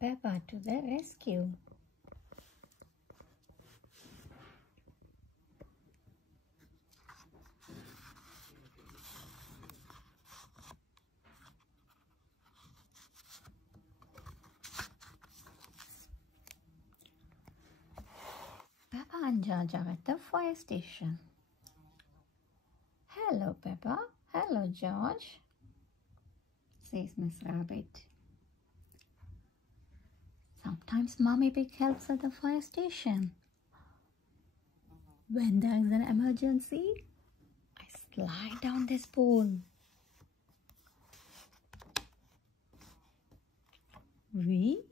Peppa to the rescue. Peppa and George are at the fire station. Hello, Peppa. Hello, George, says Miss Rabbit. Sometimes Mommy Pig helps at the fire station. When there is an emergency, I slide down this pole. Whee!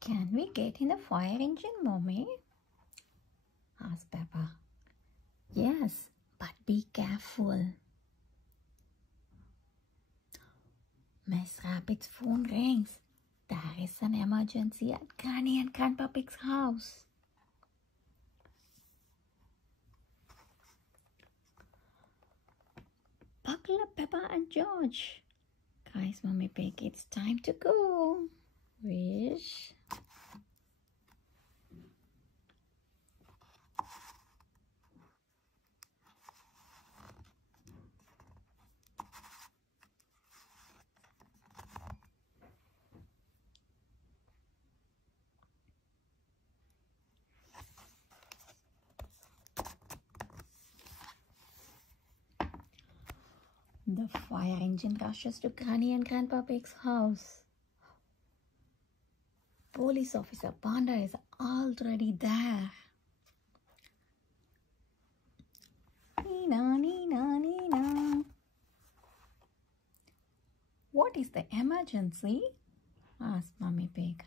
Can we get in the fire engine, Mommy? Asked Peppa. Yes, but be careful. Miss Rabbit's phone rings. There is an emergency at Granny and Grandpa Pig's house. Buckle up, Peppa and George, cries Mommy Pig. It's time to go. Wish. The fire engine rushes to Granny and Grandpa Pig's house. Police officer Panda is already there. Nina, Nina, Nina. What is the emergency? Asked Mummy Pig.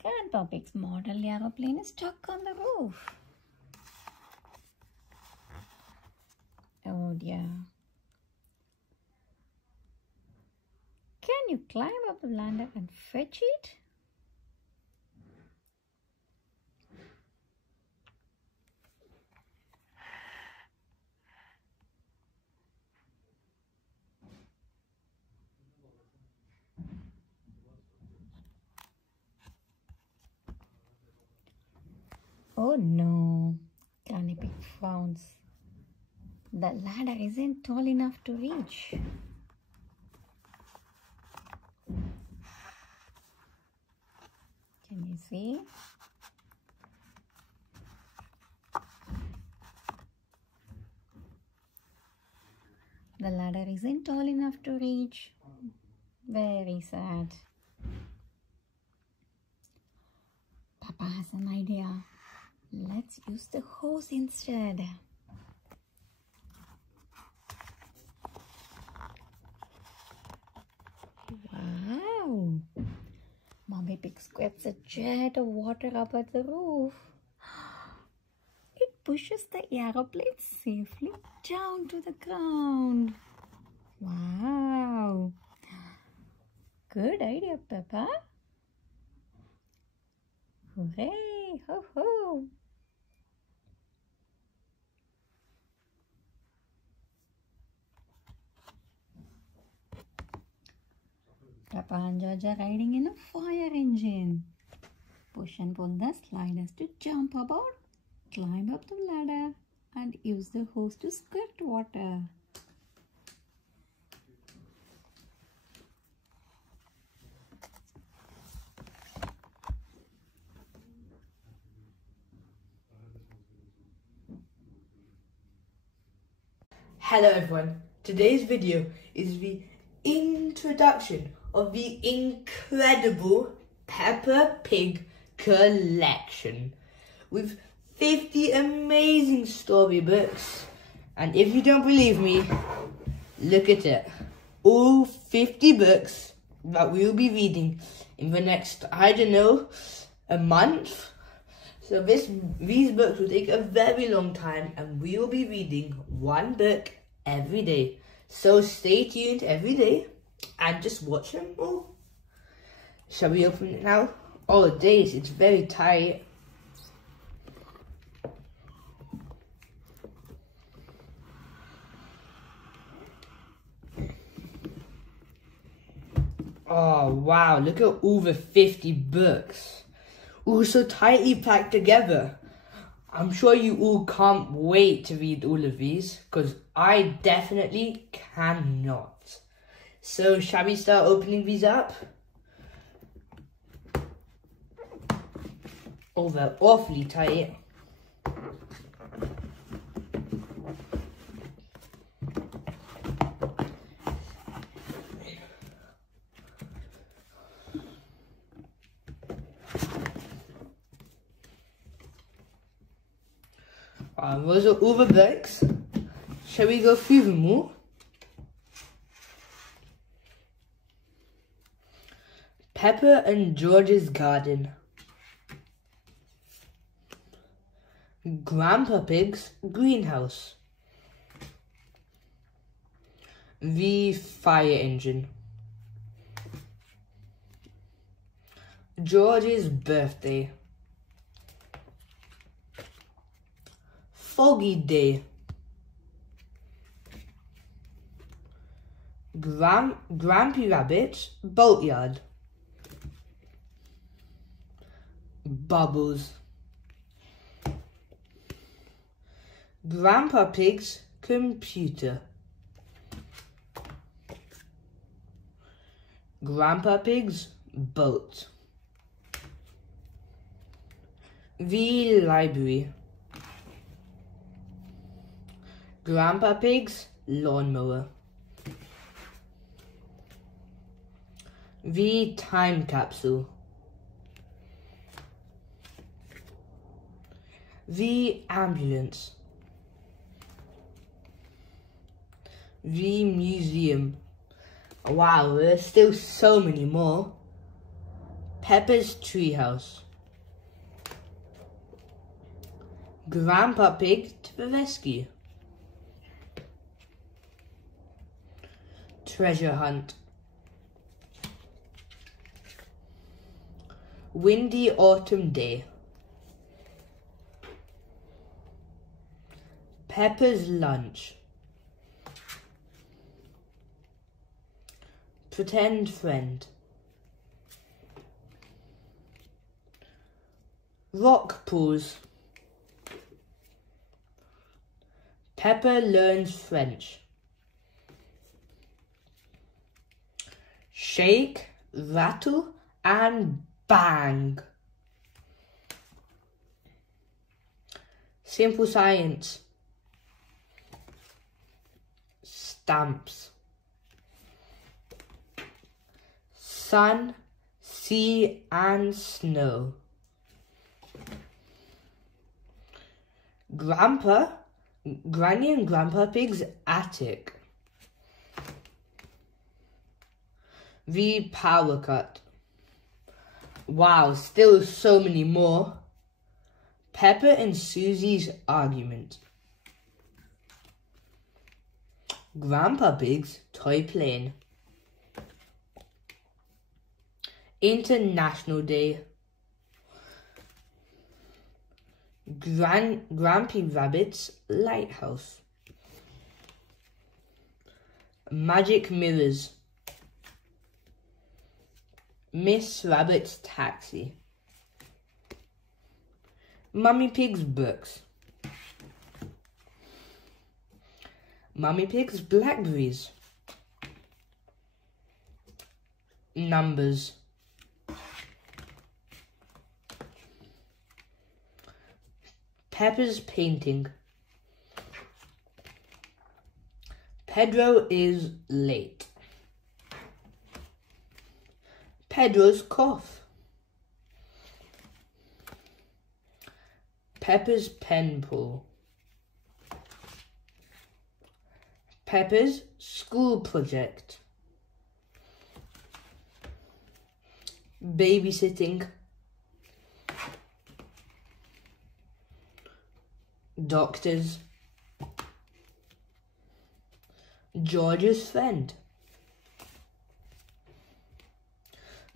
Grandpa Pig's model aeroplane is stuck on the roof. Oh dear. Can you climb up the ladder and fetch it? Oh no, Granny Pig frowns. The ladder isn't tall enough to reach. Can you see? The ladder isn't tall enough to reach. Very sad. Peppa has an idea. Let's use the hose instead. Wow! Mommy Pig squirts a jet of water up at the roof. It pushes the aeroplane safely down to the ground. Wow! Good idea, Peppa. Hooray! Ho ho! Peppa and George are riding in a fire engine. Push and pull the sliders to jump aboard, climb up the ladder, and use the hose to squirt water. Hello everyone, today's video is the introduction of the incredible Peppa Pig collection with 50 amazing storybooks, and if you don't believe me, look at it. All 50 books that we will be reading in the next, I don't know, a month. So these books will take a very long time, and we will be reading one book every day. So stay tuned every day and just watch them all. Shall we open it now? Oh days, it's very tight. Oh wow, look at all the 50 books. All so tightly packed together. I'm sure you all can't wait to read all of these, because I definitely cannot. So shall we start opening these up? Oh, they're awfully tight. Those are all the books. Shall we go through them all? Peppa and George's Garden. Grandpa Pig's Greenhouse. The Fire Engine. George's Birthday. Foggy Day. Grampy Rabbit's Boatyard. Bubbles. Grandpa Pig's Computer. Grandpa Pig's Boat. The Library. Grandpa Pig's Lawnmower. The Time Capsule. The Ambulance. The Museum. Wow, there's still so many more. Peppa's Treehouse. Grandpa Pig to the Rescue. Treasure Hunt. Windy Autumn Day. Peppa's Lunch. Pretend Friend. Rock Pools. Peppa Learns French. Shake, Rattle and Bang. Simple Science. Stamps. Sun, Sea and Snow. Granny and Grandpa Pig's Attic. The Power Cut. Wow, still so many more. Peppa and Susie's Argument. Grandpa Pig's Toy Plane. International Day. Grampy Rabbit's Lighthouse. Magic Mirrors. Miss Rabbit's Taxi. Mummy Pig's Books. Mummy Pig's Blackberries. Numbers. Peppa's Painting. Pedro is late. Pedro's Cough. Peppa's Pen Pull. Peppa's School Project. babysitting, doctors, George's friend,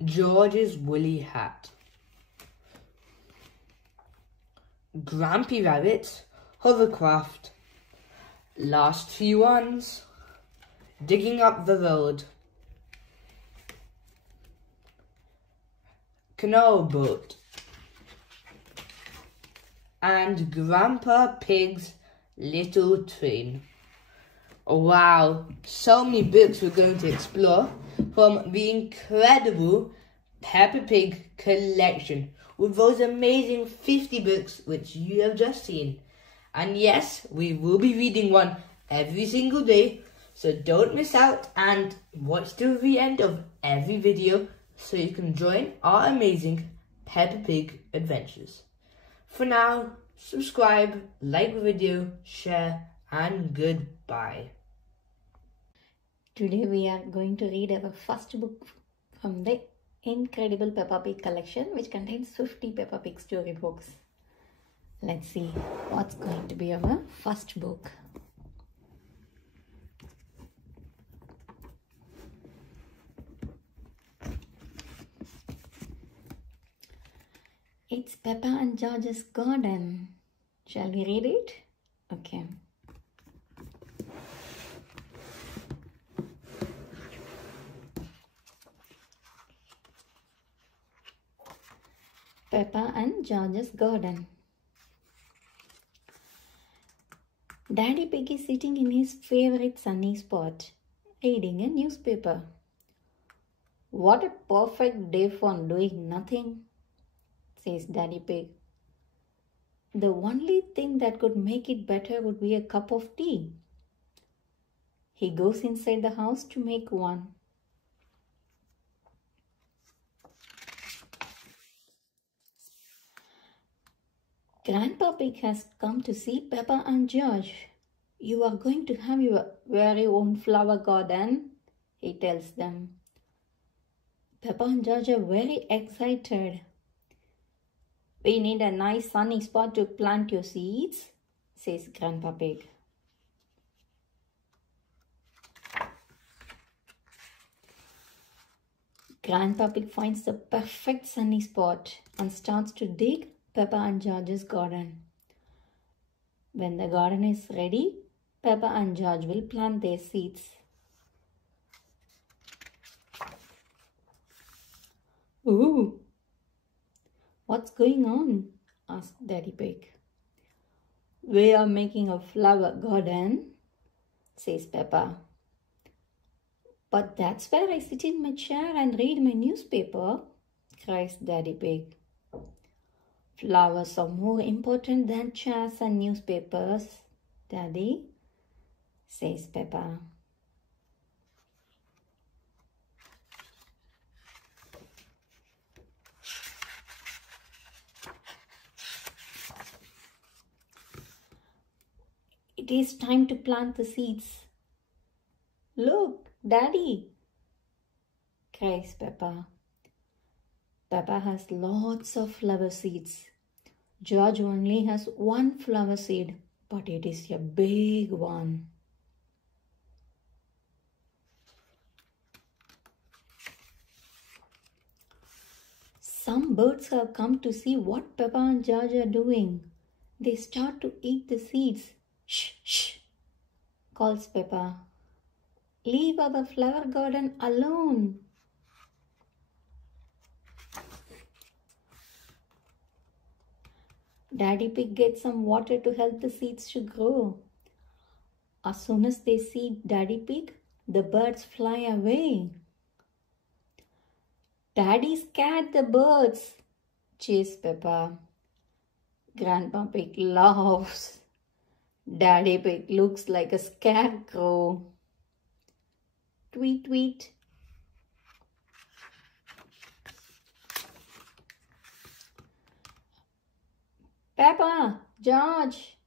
George's woolly hat, Grampy Rabbit's hovercraft, last few ones, digging up the road, canal boat, and Grandpa Pig's little train. Wow, so many books we're going to explore from the incredible Peppa Pig collection with those amazing 50 books which you have just seen. And yes, we will be reading one every single day, so don't miss out and watch till the end of every video so you can join our amazing Peppa Pig adventures. For now, subscribe, like the video, share, and goodbye. Today we are going to read our first book from the incredible Peppa Pig collection, which contains 50 Peppa Pig storybooks. Let's see what's going to be our first book. It's Peppa and George's garden. Shall we read it? Okay. Peppa and George's garden. Daddy Pig is sitting in his favorite sunny spot, reading a newspaper. What a perfect day for doing nothing, says Daddy Pig. The only thing that could make it better would be a cup of tea. He goes inside the house to make one. Grandpa Pig has come to see Peppa and George. You are going to have your very own flower garden, he tells them. Peppa and George are very excited. We need a nice sunny spot to plant your seeds, says Grandpa Pig. Grandpa Pig finds the perfect sunny spot and starts to dig Peppa and George's garden. When the garden is ready, Peppa and George will plant their seeds. Ooh! What's going on? asked Daddy Pig. We are making a flower garden, says Peppa. But that's where I sit in my chair and read my newspaper, cries Daddy Pig. Flowers are more important than chairs and newspapers, Daddy, says Peppa. It is time to plant the seeds. Look, Daddy, cries Peppa. Peppa has lots of flower seeds. George only has one flower seed, but it is a big one. Some birds have come to see what Peppa and George are doing. They start to eat the seeds. Shh, shh, calls Peppa. Leave our flower garden alone. Daddy Pig gets some water to help the seeds to grow. As soon as they see Daddy Pig, the birds fly away. Daddy scared the birds, says Peppa. Grandpa Pig laughs. Daddy Pig looks like a scarecrow. Tweet, tweet. Peppa, George,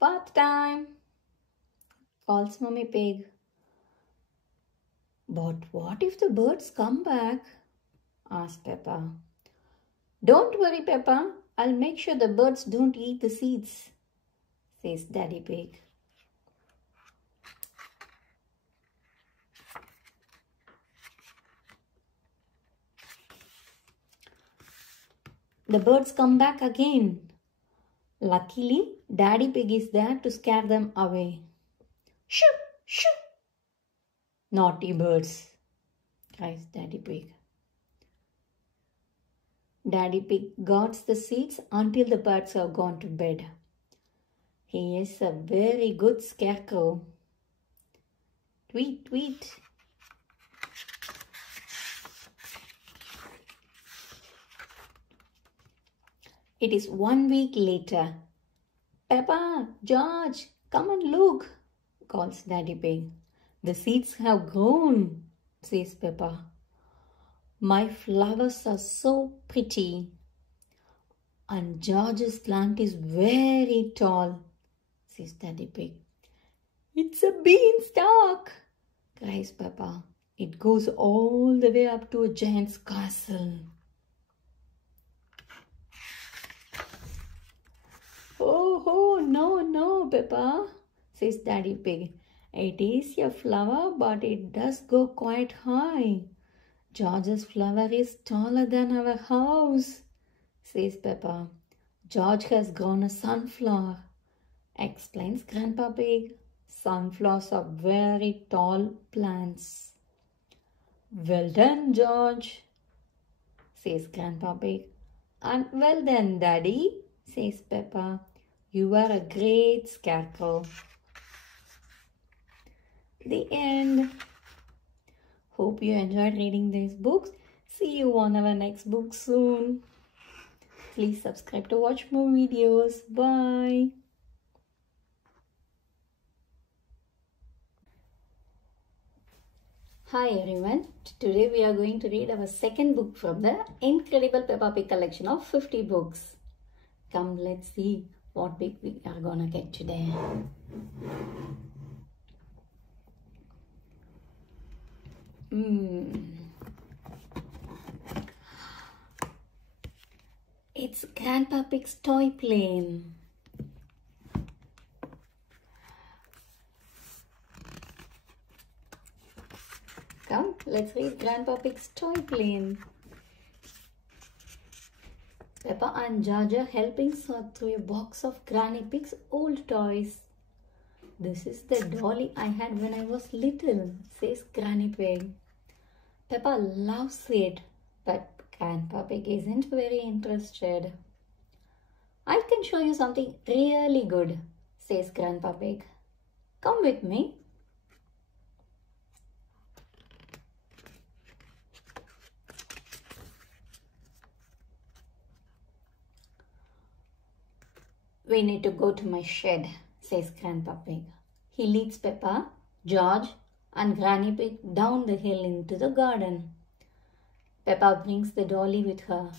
bath time, calls Mummy Pig. But what if the birds come back? asked Peppa. Don't worry, Peppa. I'll make sure the birds don't eat the seeds, says Daddy Pig. The birds come back again. Luckily, Daddy Pig is there to scare them away. Shoo! Shoo! Naughty birds, cries Daddy Pig. Daddy Pig guards the seeds until the birds have gone to bed. He is a very good scarecrow. Tweet, tweet. It is 1 week later. Peppa, George, come and look, calls Daddy Pig. The seeds have grown, says Peppa. My flowers are so pretty. And George's plant is very tall, says Daddy Pig. It's a beanstalk, cries Peppa. It goes all the way up to a giant's castle. Oh, no, Peppa, says Daddy Pig. It is a flower, but it does go quite high. George's flower is taller than our house, says Peppa. George has grown a sunflower, explains Grandpa Pig. Sunflowers are very tall plants. Well done, George, says Grandpa Pig. And well done, Daddy, says Peppa. You are a great scarecrow. The end. Hope you enjoyed reading these books. See you on our next book soon. Please subscribe to watch more videos. Bye. Hi everyone. Today we are going to read our second book from the Incredible Peppa Pig collection of 50 books. Come, let's see what book we are gonna get today. It's Grandpa Pig's toy plane. Come, let's read Grandpa Pig's toy plane. Peppa and George are helping sort through a box of Granny Pig's old toys. This is the dolly I had when I was little, says Granny Pig. Peppa loves it, but Grandpa Pig isn't very interested. I can show you something really good, says Grandpa Pig. Come with me. We need to go to my shed, says Grandpa Pig. He leads Peppa, George, and Granny Pig down the hill into the garden. Peppa brings the dolly with her.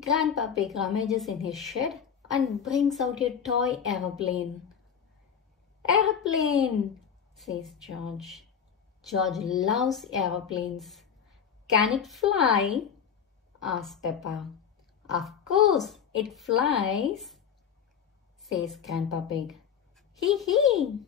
Grandpa Pig rummages in his shed and brings out a toy aeroplane. Aeroplane, says George. George loves aeroplanes. Can it fly? Asks Peppa. Of course, it flies, says Grandpa Pig. Hee hee.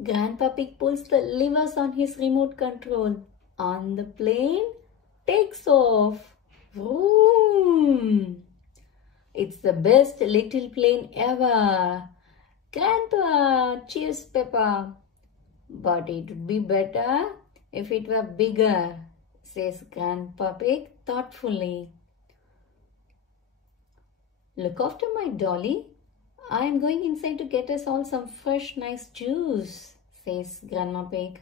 Grandpa Pig pulls the levers on his remote control and the plane takes off. Vroom! It's the best little plane ever. Grandpa, cheers Peppa. But it would be better if it were bigger, says Grandpa Pig thoughtfully. Look after my dolly. I am going inside to get us all some fresh, nice juice, says Grandma Pig.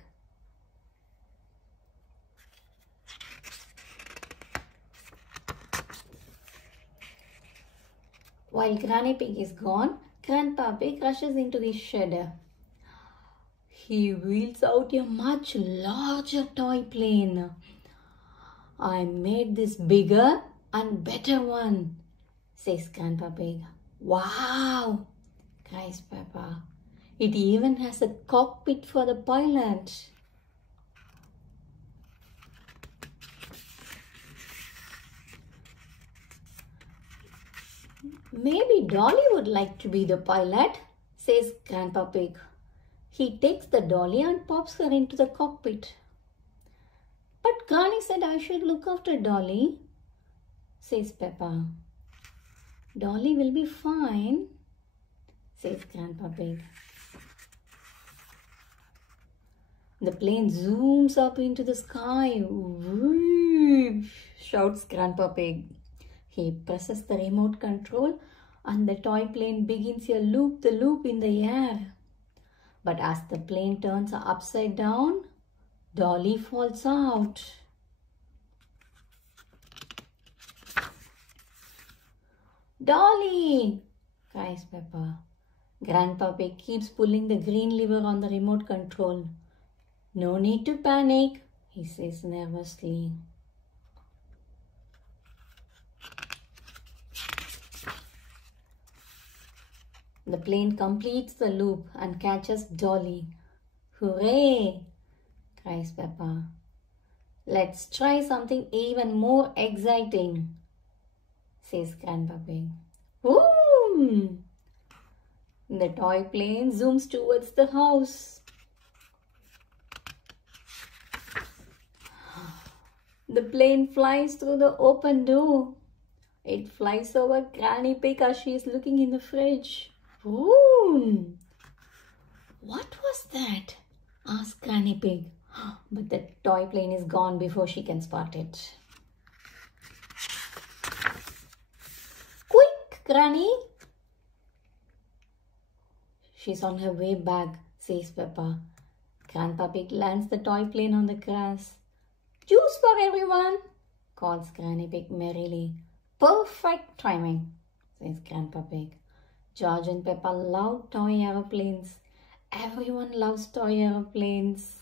While Granny Pig is gone, Grandpa Pig rushes into his shed. He wheels out a much larger toy plane. I made this bigger and better one, says Grandpa Pig. Wow, cries Peppa. It even has a cockpit for the pilot. Maybe Dolly would like to be the pilot, says Grandpa Pig. He takes the dolly and pops her into the cockpit. But Granny said I should look after Dolly, says Peppa. Dolly will be fine, says Grandpa Pig. The plane zooms up into the sky. Whoosh, shouts Grandpa Pig. He presses the remote control and the toy plane begins a loop-the-loop in the air. But as the plane turns upside down, Dolly falls out. Dolly, cries Peppa. Grandpa Pig keeps pulling the green lever on the remote control. No need to panic, he says nervously. The plane completes the loop and catches Dolly. Hooray! Cries Peppa. Let's try something even more exciting, says Grandpa Pig. Boom! The toy plane zooms towards the house. The plane flies through the open door. It flies over Granny Pig as she is looking in the fridge. Boom! What was that? Asked Granny Pig. But the toy plane is gone before she can spot it. Quick, Granny! She's on her way back, says Peppa. Grandpa Pig lands the toy plane on the grass. Juice for everyone, calls Granny Pig merrily. Perfect timing, says Grandpa Pig. George and Peppa love toy aeroplanes. Everyone loves toy aeroplanes.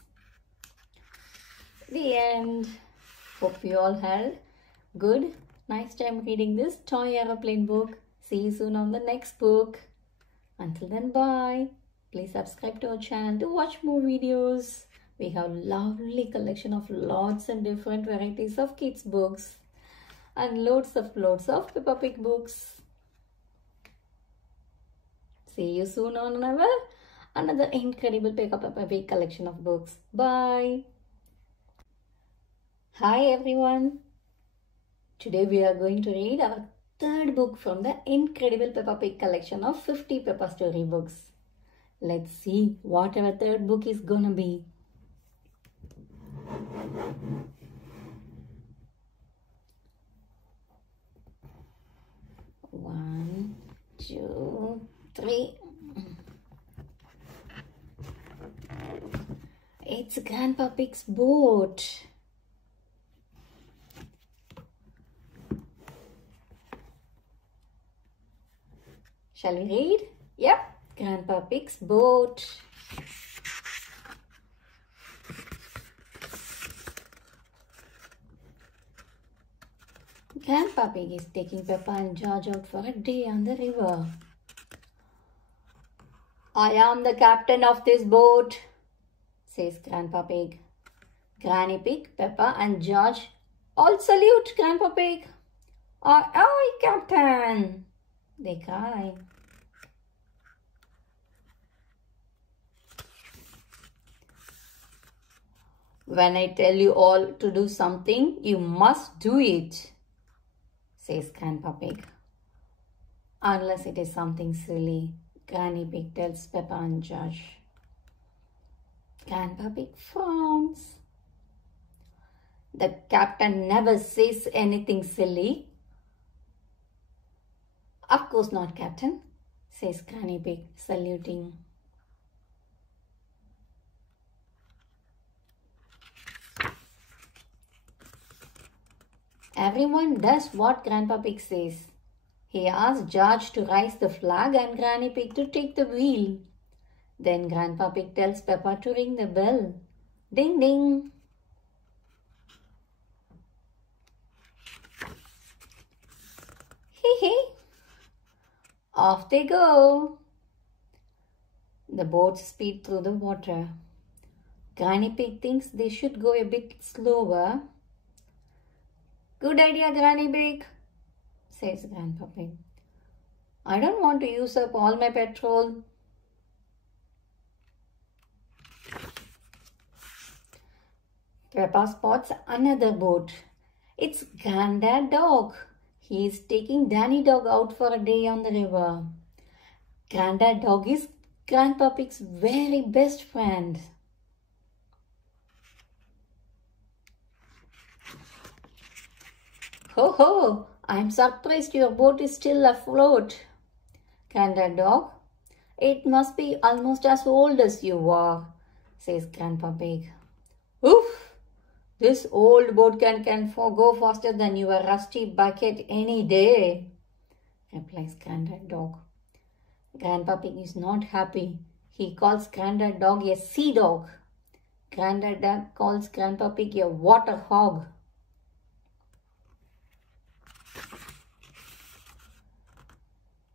The end. Hope you all had good, nice time reading this toy aeroplane book. See you soon on the next book. Until then, bye. Please subscribe to our channel to watch more videos. We have lovely collection of lots and different varieties of kids books and loads of Peppa Pig books. See you soon on another incredible Peppa Pig collection of books. Bye. Hi everyone. Today we are going to read our third book from the incredible Peppa Pig collection of 50 Peppa story books. Let's see what our third book is gonna be. One, two, three. It's Grandpa Pig's boat. Shall we read? Yep, Grandpa Pig's boat. Grandpa Pig is taking Peppa and George out for a day on the river. I am the captain of this boat, says Grandpa Pig. Granny Pig, Peppa and George all salute Grandpa Pig. Aye, aye, Captain, they cry. When I tell you all to do something, you must do it, says Grandpa Pig. Unless it is something silly, Granny Pig tells Peppa and George. Grandpa Pig frowns. The captain never says anything silly. Of course not, Captain, says Granny Pig, saluting. Everyone does what Grandpa Pig says. He asks George to raise the flag and Granny Pig to take the wheel. Then Grandpa Pig tells Peppa to ring the bell. Ding ding. Hee hee. Off they go. The boats speed through the water. Granny Pig thinks they should go a bit slower. Good idea, Granny Pig, says Grandpa Pig. I don't want to use up all my petrol. Peppa spots another boat. It's Granddad Dog. He is taking Danny Dog out for a day on the river. Granddad Dog is Grandpa Pig's very best friend. Ho ho! I'm surprised your boat is still afloat. Granddad Dog. It must be almost as old as you are, says Grandpa Pig. Oof! This old boat can go faster than your rusty bucket any day, replies Granddad Dog. Grandpa Pig is not happy. He calls Granddad Dog a sea dog. Granddad Dog calls Grandpa Pig a water hog.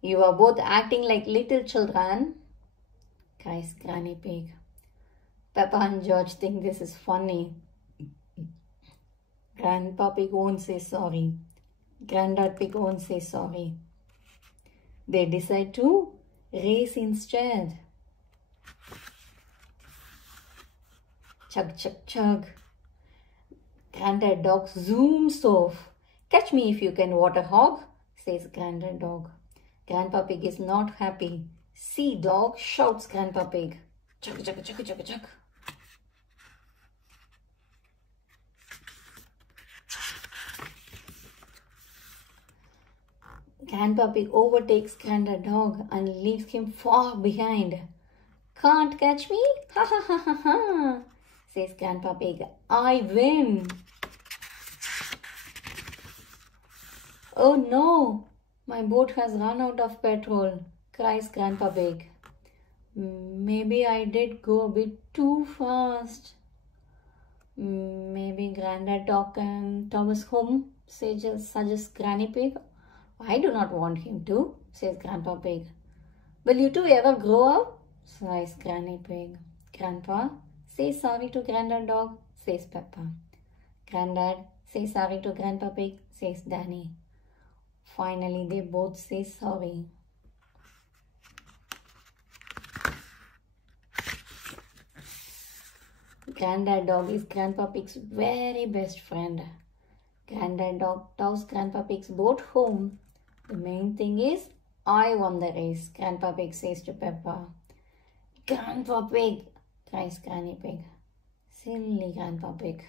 You are both acting like little children, cries Granny Pig. Peppa and George think this is funny. Grandpa Pig won't say sorry. Granddad Pig won't say sorry. They decide to race instead. Chug, chug, chug. Granddad Dog zooms off. Catch me if you can, water hog, says Granddad Dog. Grandpa Pig is not happy. Sea Dog, shouts Grandpa Pig. Chug, chug, chug, chug, chug. Grandpa Pig overtakes Granddad Dog and leaves him far behind. Can't catch me? Ha ha ha ha ha, says Grandpa Pig. I win. Oh no, my boat has run out of petrol, cries Grandpa Pig. Maybe I did go a bit too fast. Maybe Granddad Dog can tow us home, suggests Granny Pig. I do not want him to, says Grandpa Pig. Will you two ever grow up? Sighs Granny Pig. Grandpa, say sorry to Granddad Dog, says Peppa. Granddad, say sorry to Grandpa Pig, says Danny. Finally, they both say sorry. Granddad Dog is Grandpa Pig's very best friend. Granddad Dog tows Grandpa Pig's boat home. The main thing is, I won the race, Grandpa Pig says to Peppa. Grandpa Pig, cries Granny Pig. Silly Grandpa Pig.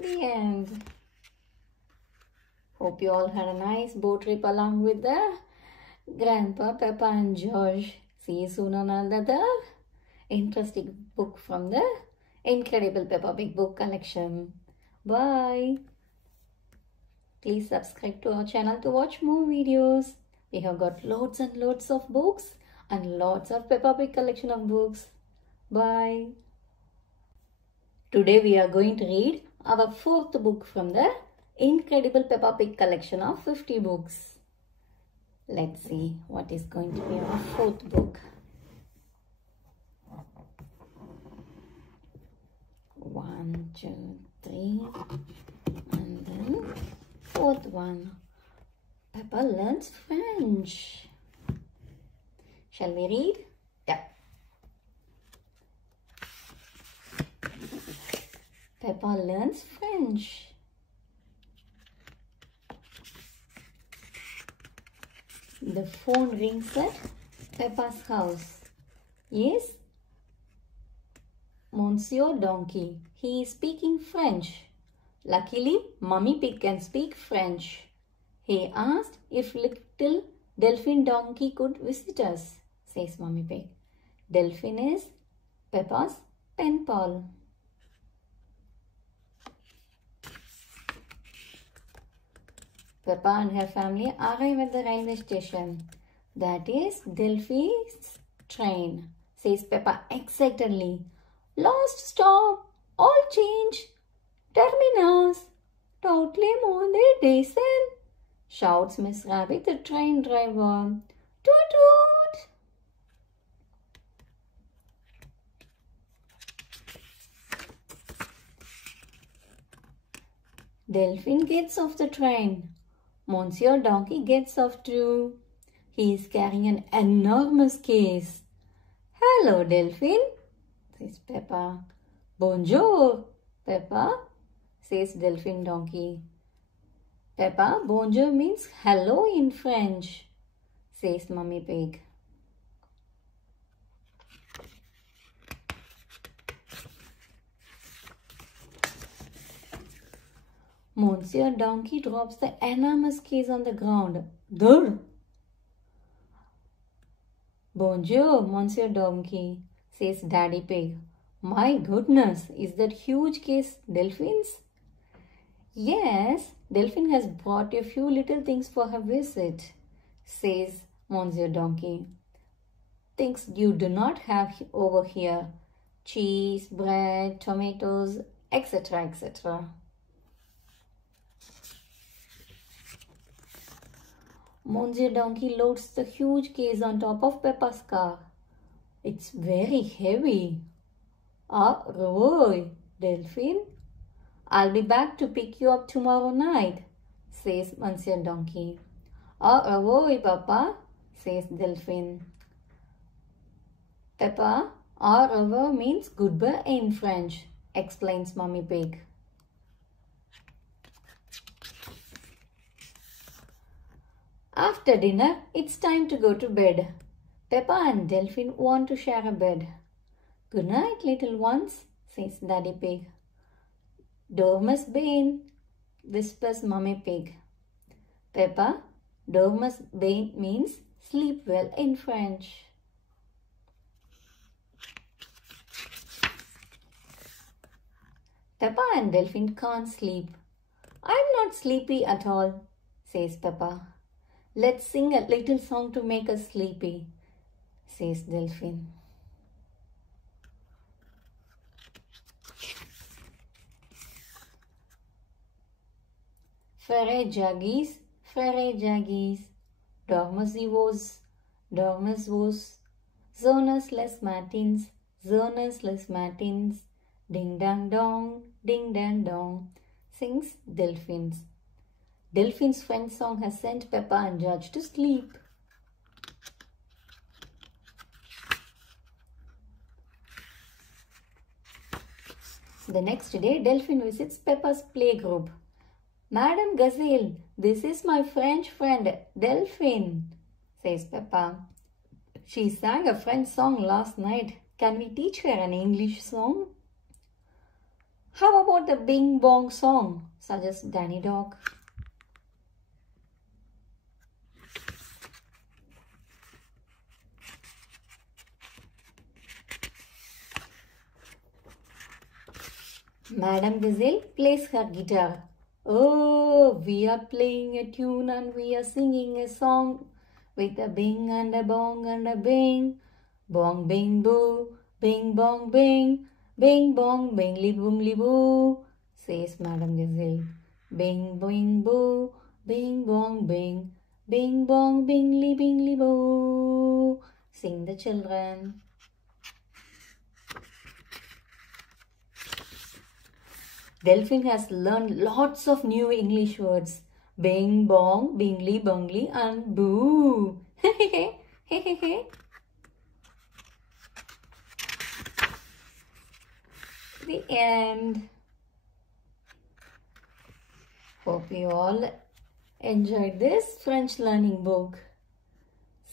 The end. Hope you all had a nice boat trip along with the Grandpa, Peppa and George. See you soon on another interesting book from the Incredible Peppa Pig book collection. Bye. Please subscribe to our channel to watch more videos. We have got loads and loads of books and lots of Peppa Pig collection of books. Bye. Today we are going to read our fourth book from the Incredible Peppa Pig collection of 50 books. Let's see what is going to be our fourth book. 1, 2, 3, and then fourth one. Peppa learns French. Shall we read? Yeah. Peppa learns French. The phone rings at Peppa's house. Yes? Monsieur Donkey. He is speaking French. Luckily, Mummy Pig can speak French. He asked if little Delphine Donkey could visit us, says Mummy Pig. Delphine is Peppa's pen pal. Peppa and her family arrive at the railway station. That is Delphine's train, says Peppa excitedly. Last stop, all change, terminus, totally more than decent, shouts Miss Rabbit, the train driver. Toot toot! Delphine gets off the train. Monsieur Donkey gets off too. He is carrying an enormous case. Hello, Delphine, says Peppa. Bonjour, Peppa, says Delphine Donkey. Peppa, bonjour means hello in French, says Mummy Pig. Monsieur Donkey drops the enormous case on the ground. Durr! Bonjour, Monsieur Donkey, says Daddy Pig. My goodness, is that huge case Delphine's? Yes, Delphine has brought a few little things for her visit, says Monsieur Donkey. Things you do not have over here. Cheese, bread, tomatoes, etc., etc. Monsieur Donkey loads the huge case on top of Peppa's car. It's very heavy. Au revoir, Delphine. I'll be back to pick you up tomorrow night, says Monsieur Donkey. Au revoir, Papa, says Delphine. Peppa, au revoir means goodbye in French, explains Mummy Pig. After dinner, it's time to go to bed. Peppa and Delphine want to share a bed. Good night, little ones, says Daddy Pig. Dormus Bane, whispers Mummy Pig. Peppa, Dormus Bane means sleep well in French. Peppa and Delphine can't sleep. I'm not sleepy at all, says Peppa. Let's sing a little song to make us sleepy, says Delphine. Frere jaggies, dormus vos, zonas les matins, ding dang dong, sings Delphines. Delphine's friend song has sent Peppa and Judge to sleep. The next day, Delphine visits Peppa's playgroup. Madame Gazelle, this is my French friend Delphine, says Peppa. She sang a French song last night. Can we teach her an English song? How about the Bing Bong song, suggests Danny Dog. Madame Gazelle plays her guitar. Oh, we are playing a tune and we are singing a song with a bing and a bong and a bing. Bong bing boo, bing bong bing, bing bong bingly boomly boo, says Madame Gazelle. Bing bing boo, bing bong bing, bing bong bingly boo, sing the children. Delphine has learned lots of new English words. Bing, bong, bingly, bungly and boo. The end. Hope you all enjoyed this French learning book.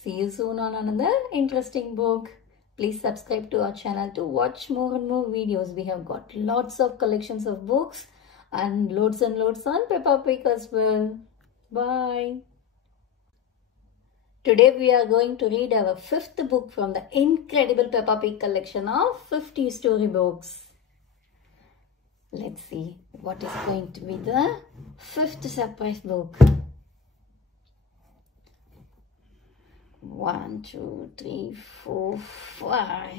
See you soon on another interesting book. Please subscribe to our channel to watch more and more videos. We have got lots of collections of books and loads on Peppa Pig as well. Bye. Today we are going to read our 5th book from the incredible Peppa Pig collection of 50 storybooks. Let's see what is going to be the 5th surprise book. 1, 2, 3, 4, 5.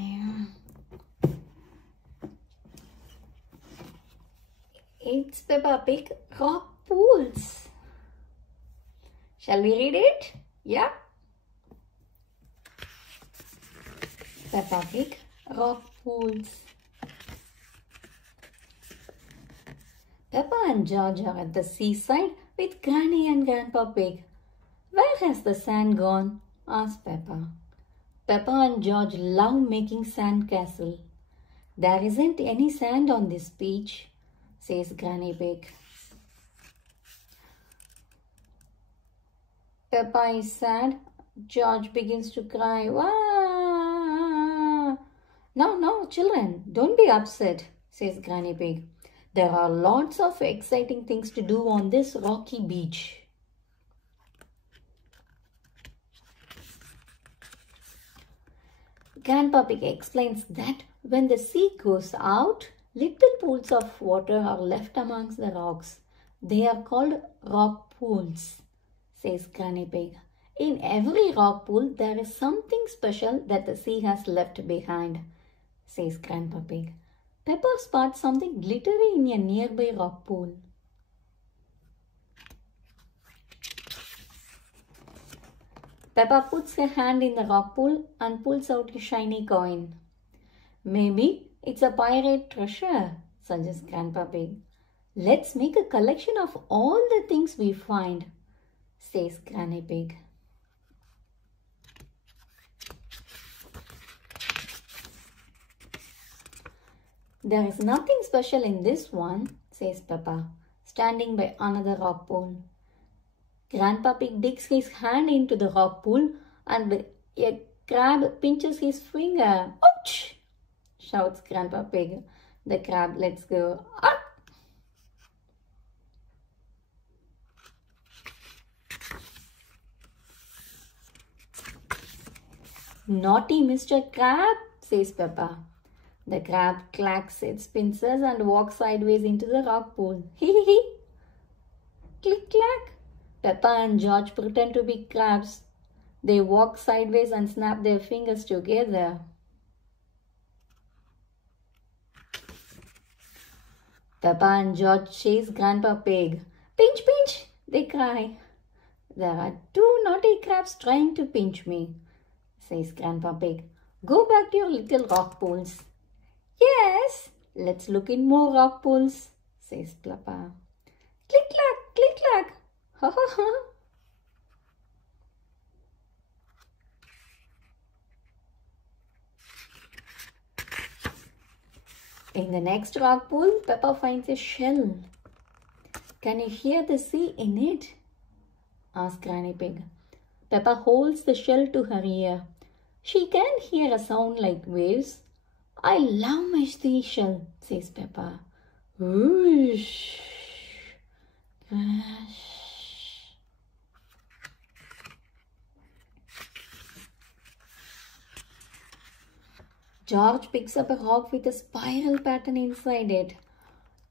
It's Peppa Pig Rock Pools. Shall we read it? Yeah. Peppa Pig, rock pools. Peppa and George are at the seaside with Granny and Grandpa Pig. Where has the sand gone? Asked Peppa. Peppa and George love making sand castle. There isn't any sand on this beach, says Granny Pig. Peppa is sad. George begins to cry. Wah! No, children, don't be upset, says Granny Pig. There are lots of exciting things to do on this rocky beach. Grandpa Pig explains that when the sea goes out, little pools of water are left amongst the rocks. They are called rock pools, says Granny Pig. In every rock pool, there is something special that the sea has left behind, says Grandpa Pig. Peppa spots something glittery in a nearby rock pool. Peppa puts her hand in the rock pool and pulls out a shiny coin. Maybe it's a pirate treasure, suggests Grandpa Pig. Let's make a collection of all the things we find, says Granny Pig. There is nothing special in this one, says Peppa, standing by another rock pool. Grandpa Pig digs his hand into the rock pool and a crab pinches his finger. Ouch! Shouts Grandpa Pig. The crab lets go. Ah! Naughty Mr. Crab, says Peppa. The crab clacks its pincers and walks sideways into the rock pool. Hee hee hee. Click clack. Peppa and George pretend to be crabs. They walk sideways and snap their fingers together. Peppa and George chase Grandpa Pig. Pinch, pinch, they cry. There are two naughty crabs trying to pinch me, says Grandpa Pig. Go back to your little rock pools. Yes, let's look in more rock pools, says Peppa. Click clack, click clack. Ha ha ha. In the next rock pool, Peppa finds a shell. Can you hear the sea in it? Asks Granny Pig. Peppa holds the shell to her ear. She can hear a sound like waves. I love my seashell, says Peppa. Whoosh. Crash. George picks up a rock with a spiral pattern inside it.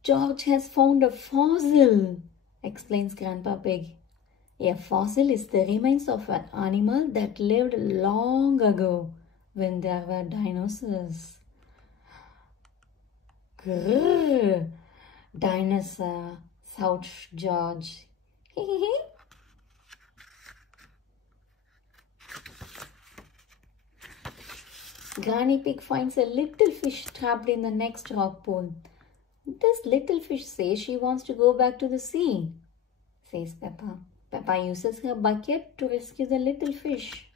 George has found a fossil, explains Grandpa Pig. A fossil is the remains of an animal that lived long ago when there were dinosaurs. Grrr, dinosaur, shouts George. Granny Pig finds a little fish trapped in the next rock pool. This little fish says she wants to go back to the sea, says Peppa. Peppa uses her bucket to rescue the little fish.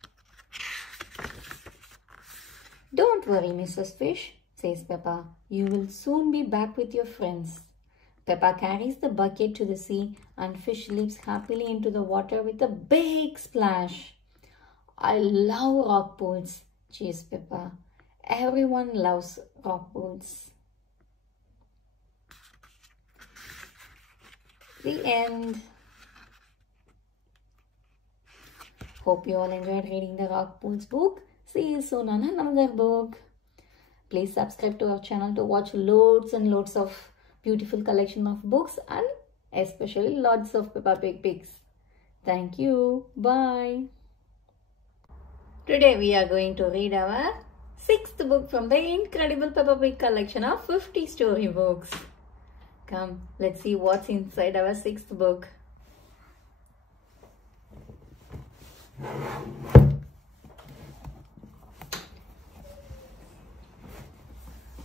Don't worry, Mrs. Fish, says Peppa. You will soon be back with your friends. Peppa carries the bucket to the sea and fish leaps happily into the water with a big splash. I love rock pools, cheers Peppa. Everyone loves rock pools. The end. Hope you all enjoyed reading the Rock Pools book. See you soon on another book. Please subscribe to our channel to watch loads and loads of beautiful collection of books and especially lots of Peppa Pig pics. Thank you. Bye. Today we are going to read our 6th book from the incredible Peppa Pig collection of 50 storybooks. Come, let's see what's inside our 6th book.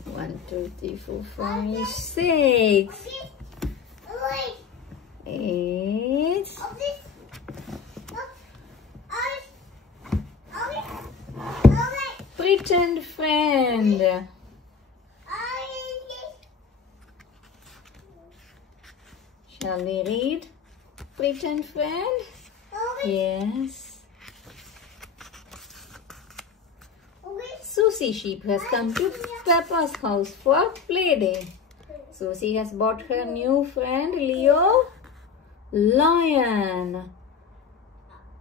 One, two, three, four, 5, 6, 8. Pretend friend. Shall we read Pretend friend? Yes. Susie Sheep has come to Peppa's house for a play day. Susie has bought her new friend Leo Lion.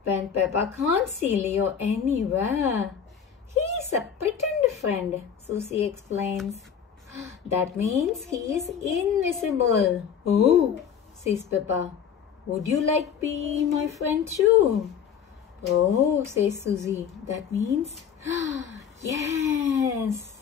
When Peppa can't see Leo anywhere, he is a pretend friend, Susie explains. That means he is invisible. Oh, says Peppa. Would you like be my friend too? Oh, says Susie. That means yes.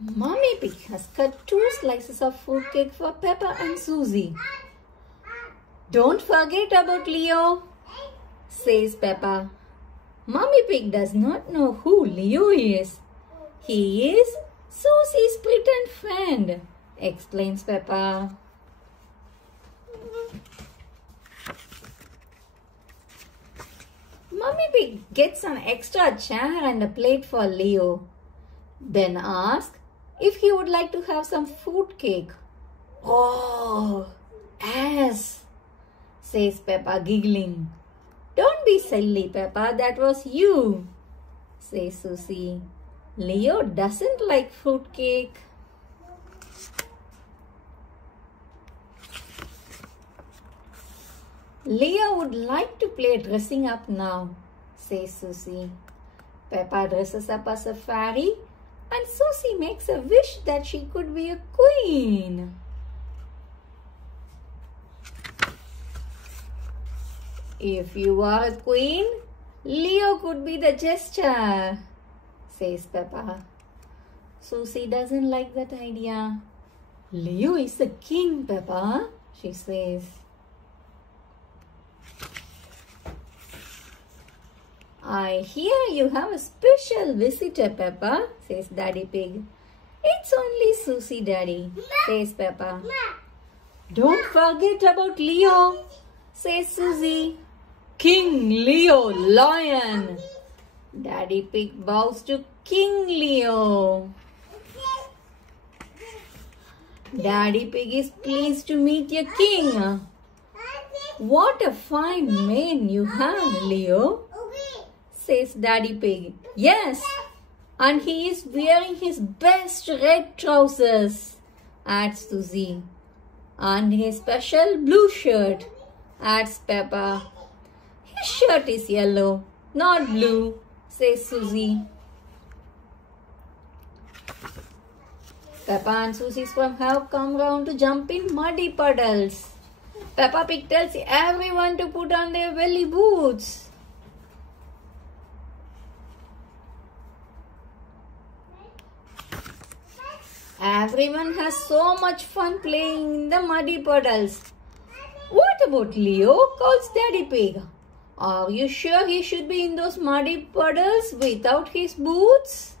Mommy Pig has cut 2 slices of fruitcake for Peppa and Susie. Don't forget about Leo, says Peppa. Mommy Pig does not know who Leo is. He is Susie's pretend friend, explains Peppa. Mommy Pig gets an extra chair and a plate for Leo. Then asks if he would like to have some fruit cake. Oh, yes, says Peppa giggling. Don't be silly, Peppa, that was you, says Susie. Leo doesn't like fruit cake. Leo would like to play dressing up now, says Susie. Peppa dresses up as a fairy and Susie makes a wish that she could be a queen. If you are a queen, Leo could be the jester, says Peppa. Susie doesn't like that idea. Leo is the king, Peppa, she says. I hear you have a special visitor, Peppa, says Daddy Pig. It's only Susie, Daddy, says Peppa. Don't forget about Leo, says Susie. King Leo Lion. Daddy Pig bows to King Leo. Daddy Pig is pleased to meet your king. What a fine mane you have, Leo, says Daddy Pig. Yes, and he is wearing his best red trousers, adds Susie. And his special blue shirt, adds Peppa. His shirt is yellow, not blue, says Susie. Peppa and Susie's friend have come round to jump in muddy puddles. Peppa Pig tells everyone to put on their belly boots. Everyone has so much fun playing in the muddy puddles. What about Leo? Calls Daddy Pig. Are you sure he should be in those muddy puddles without his boots?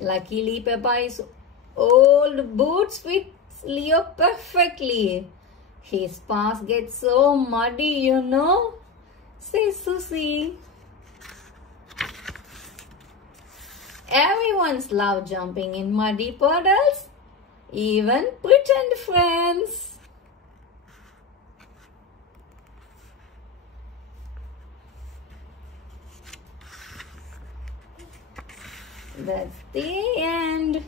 Luckily, Peppa's old boots fit Leo perfectly. His paws get so muddy, you know, says Susie. Everyone's love jumping in muddy puddles, even pretend friends. That's the end.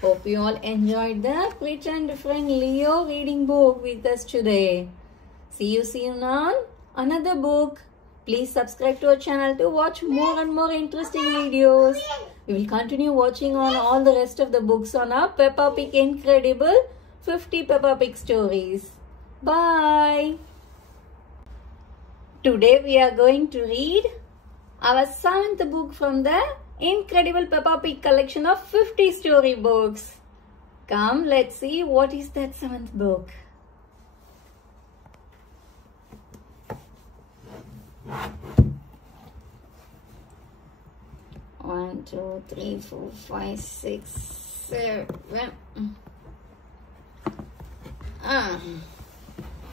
Hope you all enjoyed the Pretend Friend Leo reading book with us today. See you soon on another book. Please subscribe to our channel to watch more and more interesting videos. We will continue watching on all the rest of the books on our Peppa Pig Incredible 50 Peppa Pig stories. Bye. Today we are going to read our 7th book from the incredible Peppa Pig collection of 50 storybooks. Come, let's see what is that 7th book. One, two, three, 4, 5, 6, 7.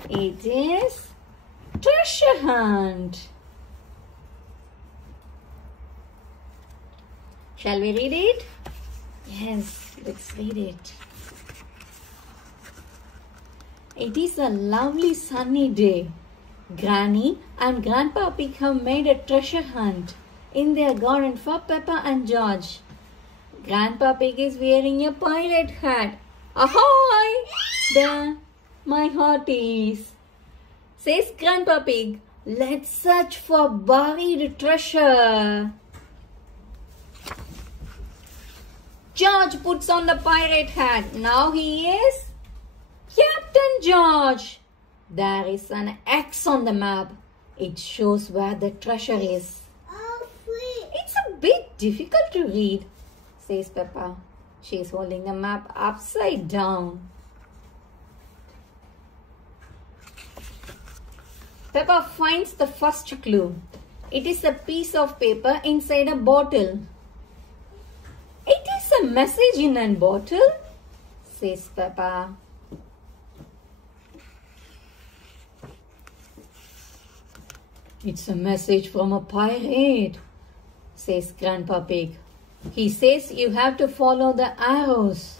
It is Treasure Hunt. Shall we read it? Yes, let's read it. It is a lovely sunny day. Granny and Grandpa Pig have made a treasure hunt in their garden for Peppa and George. Grandpa Pig is wearing a pirate hat. Ahoy! There, my hearties, says Grandpa Pig. Let's search for buried treasure. George puts on the pirate hat. Now he is Captain George. There is an X on the map. It shows where the treasure is. It's a bit difficult to read, says Peppa. She is holding the map upside down. Peppa finds the first clue. It is a piece of paper inside a bottle. It is a message in a bottle, says Peppa. It's a message from a pirate, says Grandpa Pig. He says you have to follow the arrows.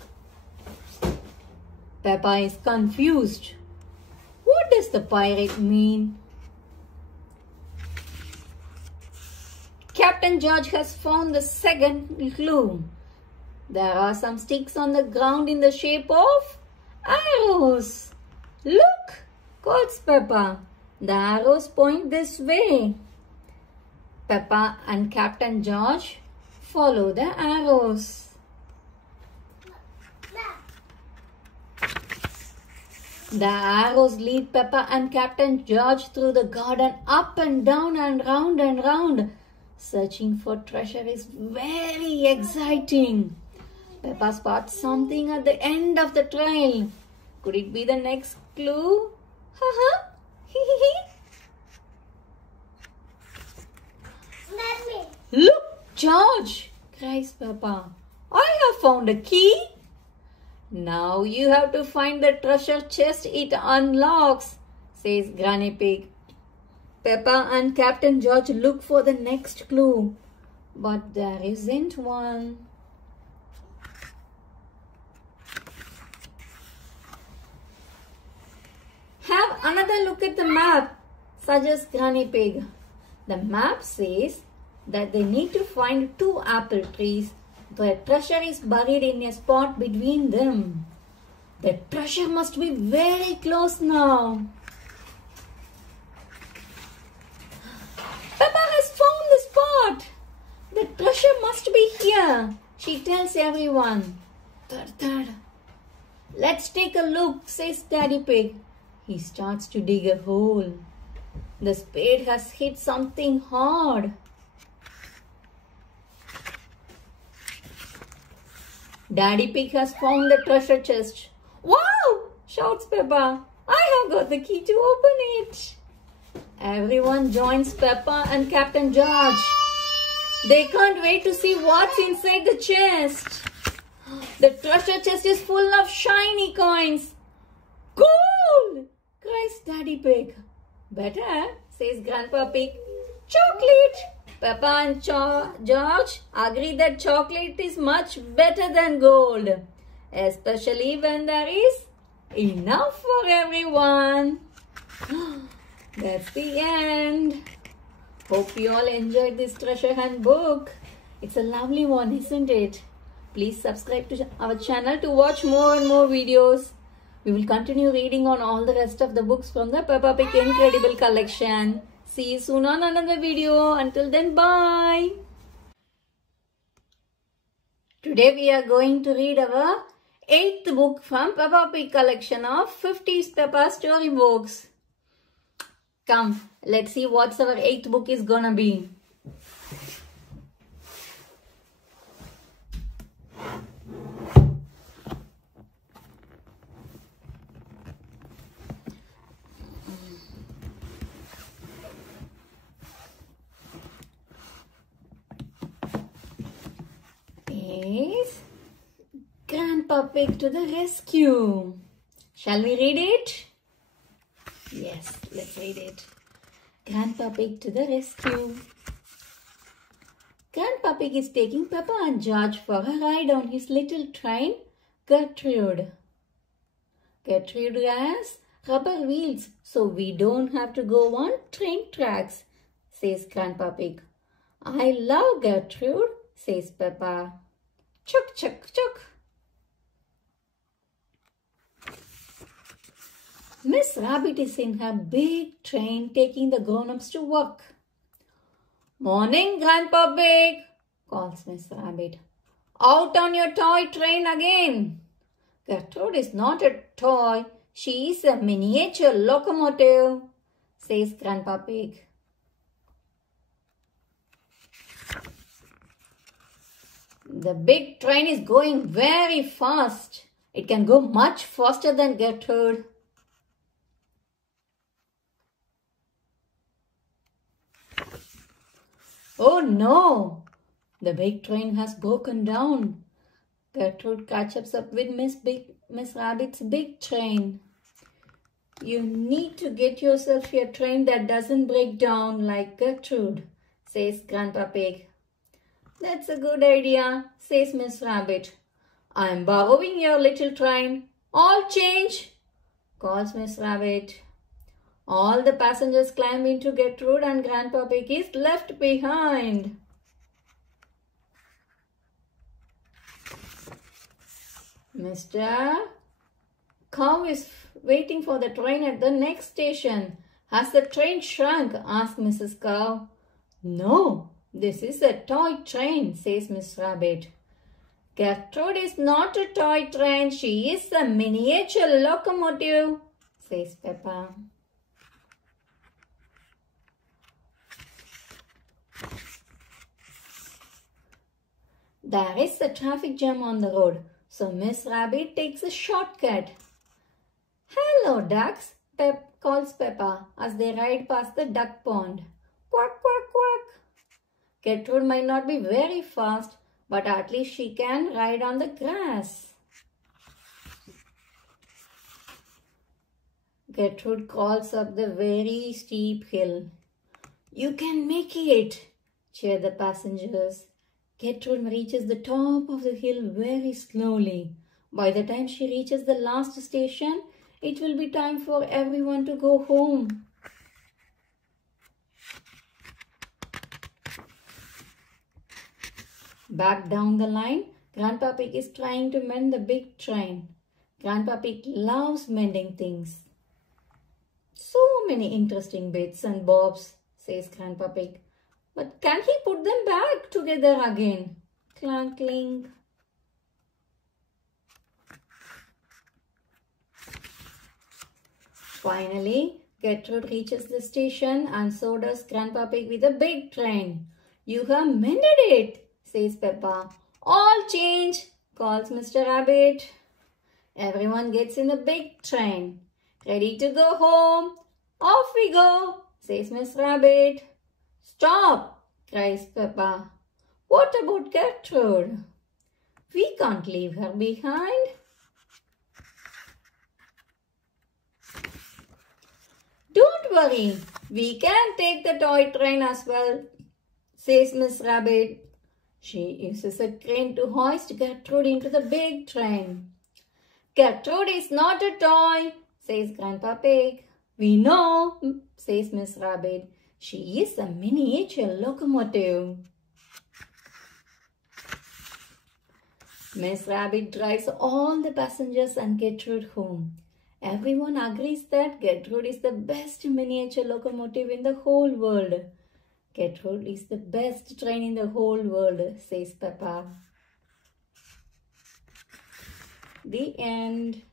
Peppa is confused. What does the pirate mean? Captain George has found the second clue. There are some sticks on the ground in the shape of arrows. Look, calls Peppa. The arrows point this way. Peppa and Captain George follow the arrows. The arrows lead Peppa and Captain George through the garden, up and down and round and round. Searching for treasure is very exciting. Peppa spots something at the end of the trail. Could it be the next clue? Haha. Look, George, cries Peppa. I have found a key. Now you have to find the treasure chest it unlocks, says Granny Pig. Peppa and Captain George look for the next clue, but there isn't one. Have another look at the map, suggests Granny Pig. The map says that they need to find 2 apple trees. The treasure is buried in a spot between them. The treasure must be very close now. Peppa has found the spot. The treasure must be here, she tells everyone. Thud. Let's take a look, says Daddy Pig. He starts to dig a hole. The spade has hit something hard. Daddy Pig has found the treasure chest. Wow! Shouts Peppa. I have got the key to open it. Everyone joins Peppa and Captain George. They can't wait to see what's inside the chest. The treasure chest is full of shiny coins. Gold! Cries Daddy Pig. Better, says Grandpa Pig. Chocolate! Peppa and George agree that chocolate is much better than gold, especially when there is enough for everyone. That's the end. Hope you all enjoyed this treasure hunt book. It's a lovely one, isn't it? Please subscribe to our channel to watch more and more videos. We will continue reading on all the rest of the books from the Peppa Pig Incredible Collection. See you soon on another video. Until then, bye. Today we are going to read our 8th book from Peppa Pig collection of 50 Peppa storybooks. Come, let's see what's our 8th book is gonna be. is Grandpa Pig to the rescue. Shall we read it? Yes, let's read it. Grandpa Pig to the rescue. Grandpa Pig is taking Peppa and George for a ride on his little train, Gertrude. Gertrude has rubber wheels, so we don't have to go on train tracks, says Grandpa Pig. I love Gertrude, says Peppa. Chuk, chuk, chuk. Miss Rabbit is in her big train taking the grown-ups to work. Morning, Grandpa Pig, calls Miss Rabbit. Out on your toy train again. Gertrude is not a toy. She is a miniature locomotive, says Grandpa Pig. The big train is going very fast. It can go much faster than Gertrude. Oh no! The big train has broken down. Gertrude catches up with Miss Rabbit's big train. You need to get yourself a train that doesn't break down like Gertrude, says Grandpa Pig. That's a good idea, says Miss Rabbit. I'm borrowing your little train. All change, calls Miss Rabbit. All the passengers climb into Gertrude and Grandpa Pig is left behind. Mr. Cow is waiting for the train at the next station. Has the train shrunk? Asks Mrs. Cow. No, this is a toy train, says Miss Rabbit. Gertrude is not a toy train. She is a miniature locomotive, says Peppa. There is a traffic jam on the road, so Miss Rabbit takes a shortcut. Hello, ducks, calls Peppa as they ride past the duck pond. Quack, quack, quack. Gertrude might not be very fast, but at least she can ride on the grass. Gertrude crawls up the very steep hill. You can make it, cheer the passengers. Gertrude reaches the top of the hill very slowly. By the time she reaches the last station, it will be time for everyone to go home. Back down the line, Grandpa Pig is trying to mend the big train. Grandpa Pig loves mending things. So many interesting bits and bobs, says Grandpa Pig. But can he put them back together again? Clank, clink. Finally, Gertrude reaches the station and so does Grandpa Pig with a big train. You have mended it, says Peppa. All change, calls Mr. Rabbit. Everyone gets in the big train. Ready to go home. Off we go, says Miss Rabbit. Stop, cries Peppa. What about Gertrude? We can't leave her behind. Don't worry, we can take the toy train as well, says Miss Rabbit. She uses a crane to hoist Gertrude into the big train. Gertrude is not a toy, says Grandpa Pig. We know, says Miss Rabbit. She is a miniature locomotive. Miss Rabbit drives all the passengers and Gertrude home. Everyone agrees that Gertrude is the best miniature locomotive in the whole world. Gertrude is the best train in the whole world, says Peppa. The end.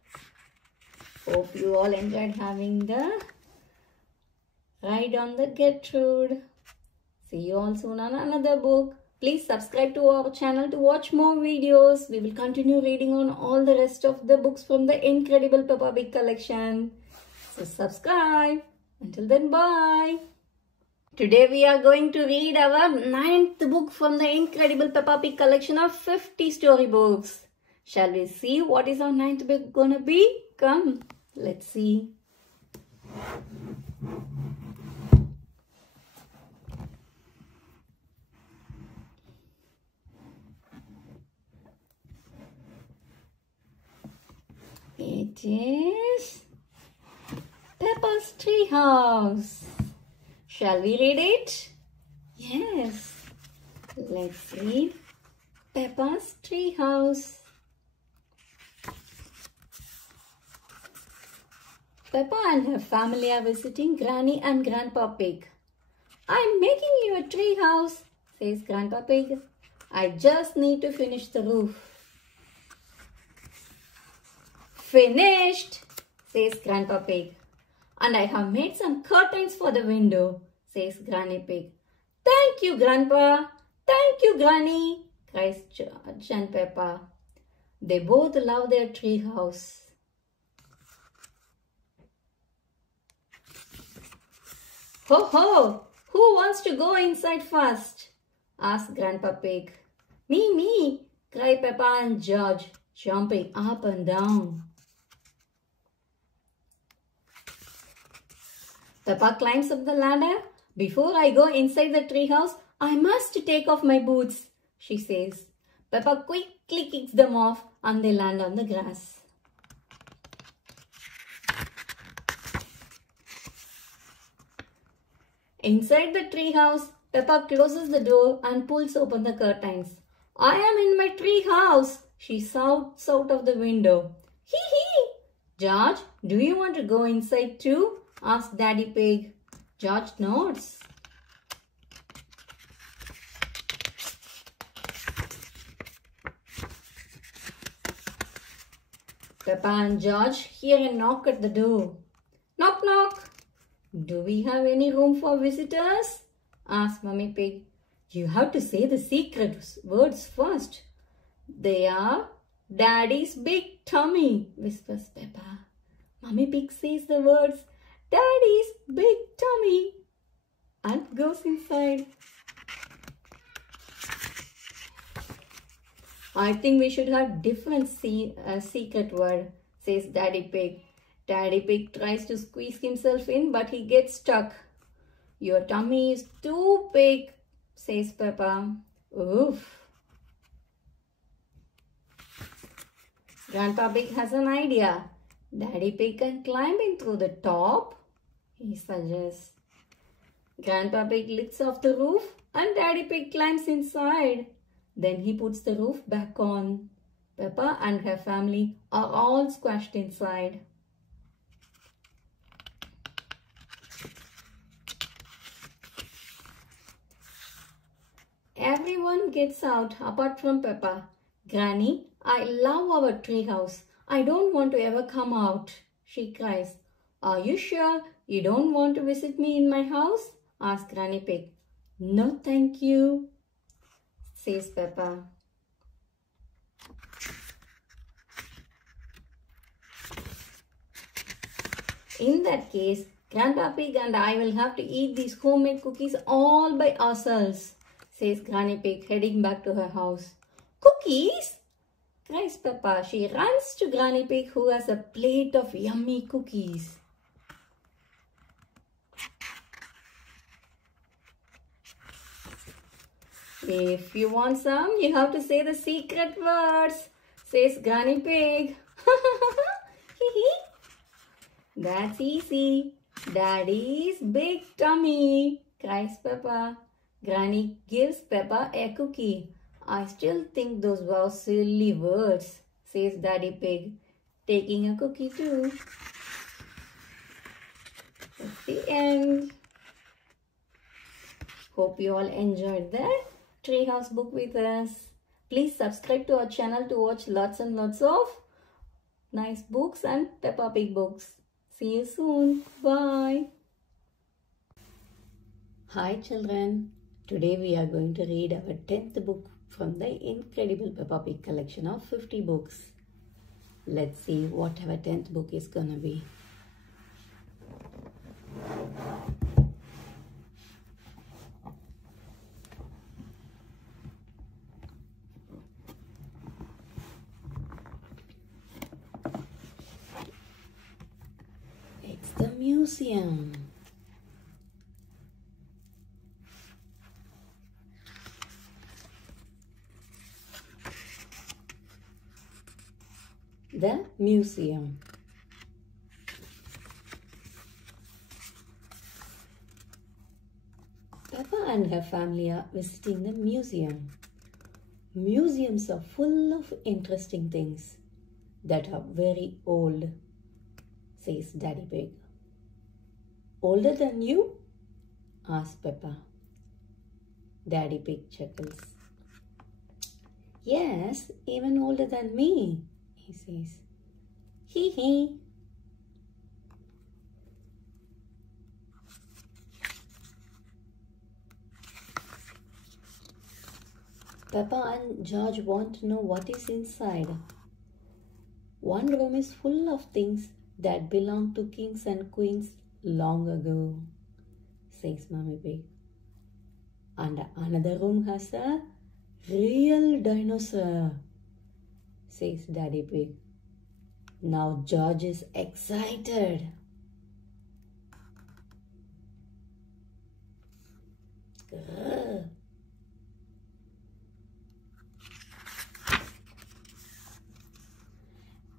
Hope you all enjoyed having the ride on the Gertrude. See you all soon on another book. Please subscribe to our channel to watch more videos. We will continue reading on all the rest of the books from the incredible Peppa Pig collection. So subscribe. Until then, bye. Today we are going to read our 9th book from the incredible Peppa Pig collection of 50 storybooks. Shall we see what is our 9th book gonna be? Come, let's see. It is Peppa's Treehouse. Shall we read it? Yes. Let's read Peppa's Treehouse. Peppa and her family are visiting Granny and Grandpa Pig. I'm making you a tree house, says Grandpa Pig. I just need to finish the roof. Finished, says Grandpa Pig. And I have made some curtains for the window, says Granny Pig. Thank you, Grandpa. Thank you, Granny, cries George and Peppa. They both love their tree house. Ho ho! Who wants to go inside first? Asked Grandpa Pig. Me, cry Peppa and George, jumping up and down. Peppa climbs up the ladder. Before I go inside the treehouse, I must take off my boots, she says. Peppa quickly kicks them off and they land on the grass. Inside the treehouse, Peppa closes the door and pulls open the curtains. I am in my treehouse, she shouts out of the window. Hee hee! George, do you want to go inside too? Asked Daddy Pig. George nods. Peppa and George hear a knock at the door. Knock, knock. Do we have any room for visitors? Asked Mummy Pig. You have to say the secret words first. They are Daddy's big tummy, whispers Peppa. Mummy Pig says the words Daddy's big tummy and goes inside. I think we should have different secret word, says Daddy Pig. Daddy Pig tries to squeeze himself in, but he gets stuck. Your tummy is too big, says Peppa. Oof. Grandpa Pig has an idea. Daddy Pig can climb in through the top, he suggests. Grandpa Pig lifts off the roof and Daddy Pig climbs inside. Then he puts the roof back on. Peppa and her family are all squashed inside. Everyone gets out apart from Peppa. Granny, I love our treehouse. I don't want to ever come out, she cries. Are you sure you don't want to visit me in my house? Asked Granny Pig. No, thank you, says Peppa. In that case, Grandpa Pig and I will have to eat these homemade cookies all by ourselves, says Granny Pig, heading back to her house. Cookies? Cries Peppa. She runs to Granny Pig, who has a plate of yummy cookies. If you want some, you have to say the secret words, says Granny Pig. That's easy. Daddy's big tummy, cries Peppa. Granny gives Peppa a cookie. I still think those were silly words, says Daddy Pig, taking a cookie too. That's the end. Hope you all enjoyed that Treehouse book with us. Please subscribe to our channel to watch lots and lots of nice books and Peppa Pig books. See you soon. Bye. Hi children. Today we are going to read our 10th book from the incredible Peppa Pig collection of 50 books. Let's see what our 10th book is gonna be. museum. The museum. Peppa and her family are visiting the museum. Museums are full of interesting things that are very old, says Daddy Pig. Older than you? asks Peppa. Daddy Pig chuckles. Yes, even older than me, he says. Hee hee. Peppa and George want to know what is inside. One room is full of things that belonged to kings and queens long ago, says Mummy Pig. And another room has a real dinosaur, says Daddy Pig. Now George is excited. Grrr.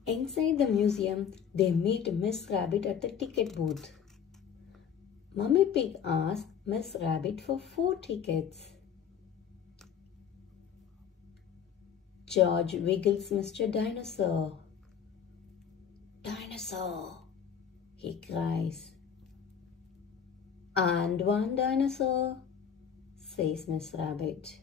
Inside the museum, they meet Miss Rabbit at the ticket booth. Mummy Pig asks Miss Rabbit for 4 tickets. George wiggles Mr. Dinosaur. Dinosaur, he cries. And 1 dinosaur, says Miss Rabbit.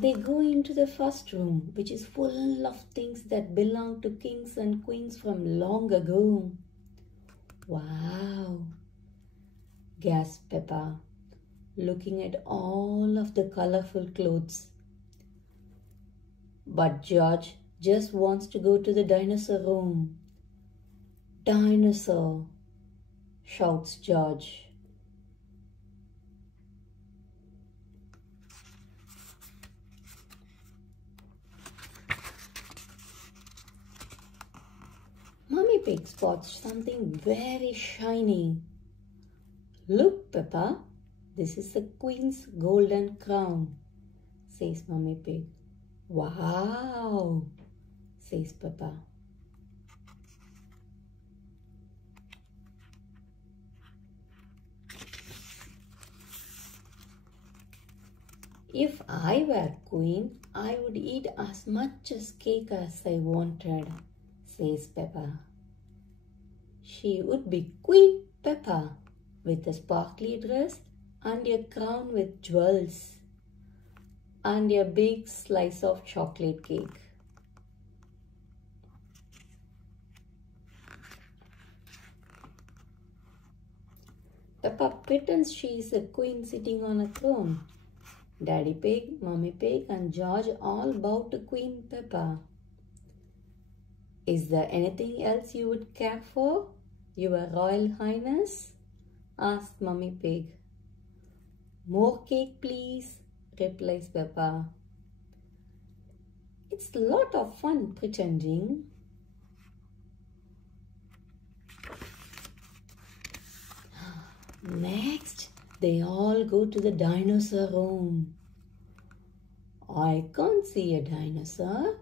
They go into the first room, which is full of things that belong to kings and queens from long ago. Wow, gasped Peppa, looking at all of the colorful clothes. But George just wants to go to the dinosaur room. Dinosaur, shouts George. Mummy Pig spots something very shiny. Look, Peppa, this is the Queen's golden crown, says Mummy Pig. Wow, says Peppa. If I were queen, I would eat as much as cake as I wanted, says Peppa. She would be Queen Peppa with a sparkly dress and a crown with jewels and a big slice of chocolate cake. Peppa pretends she is a queen sitting on a throne. Daddy Pig, Mummy Pig and George all bow to Queen Peppa. Is there anything else you would care for, Your Royal Highness? asked Mummy Pig. More cake, please, replies Peppa. It's a lot of fun pretending. Next, they all go to the dinosaur room. I can't see a dinosaur,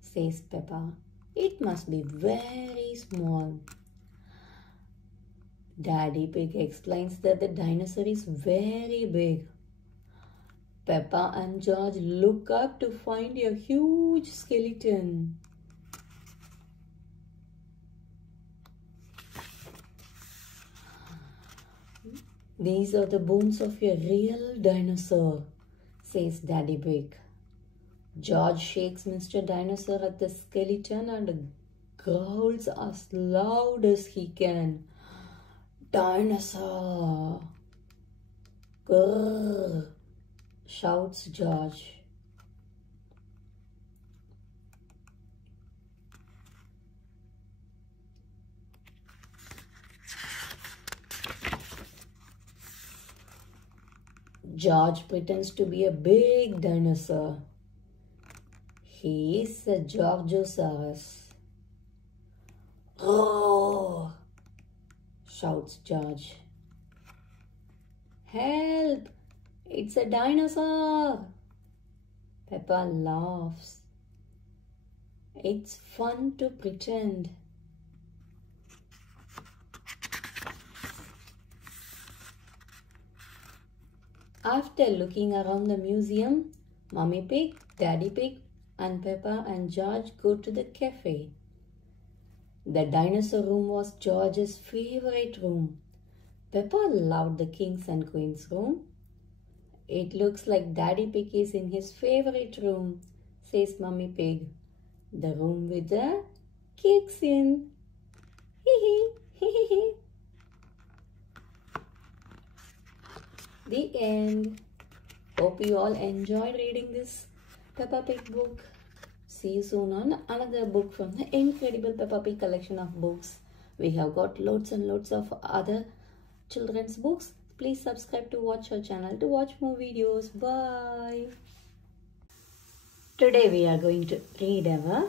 says Peppa. It must be very small. Daddy Pig explains that the dinosaur is very big. Peppa and George look up to find a huge skeleton. These are the bones of a real dinosaur, says Daddy Pig. George shakes Mr. Dinosaur at the skeleton and growls as loud as he can. Dinosaur! Grrr! Shouts George. George pretends to be a big dinosaur. He is a Georgosaurus. "Roar!" shouts George. "Help! It's a dinosaur!" Peppa laughs. It's fun to pretend. After looking around the museum, Mummy Pig, Daddy Pig, and Peppa and George go to the cafe. The dinosaur room was George's favorite room. Peppa loved the kings and queens room. "It looks like Daddy Pig is in his favorite room," says Mummy Pig. "The room with the cakes in." Hee hee, hee hee. The end. Hope you all enjoyed reading this Peppa Pig book. See you soon on another book from the incredible Peppa Pig collection of books. We have got loads and loads of other children's books. Please subscribe to watch our channel to watch more videos. Bye. Today we are going to read our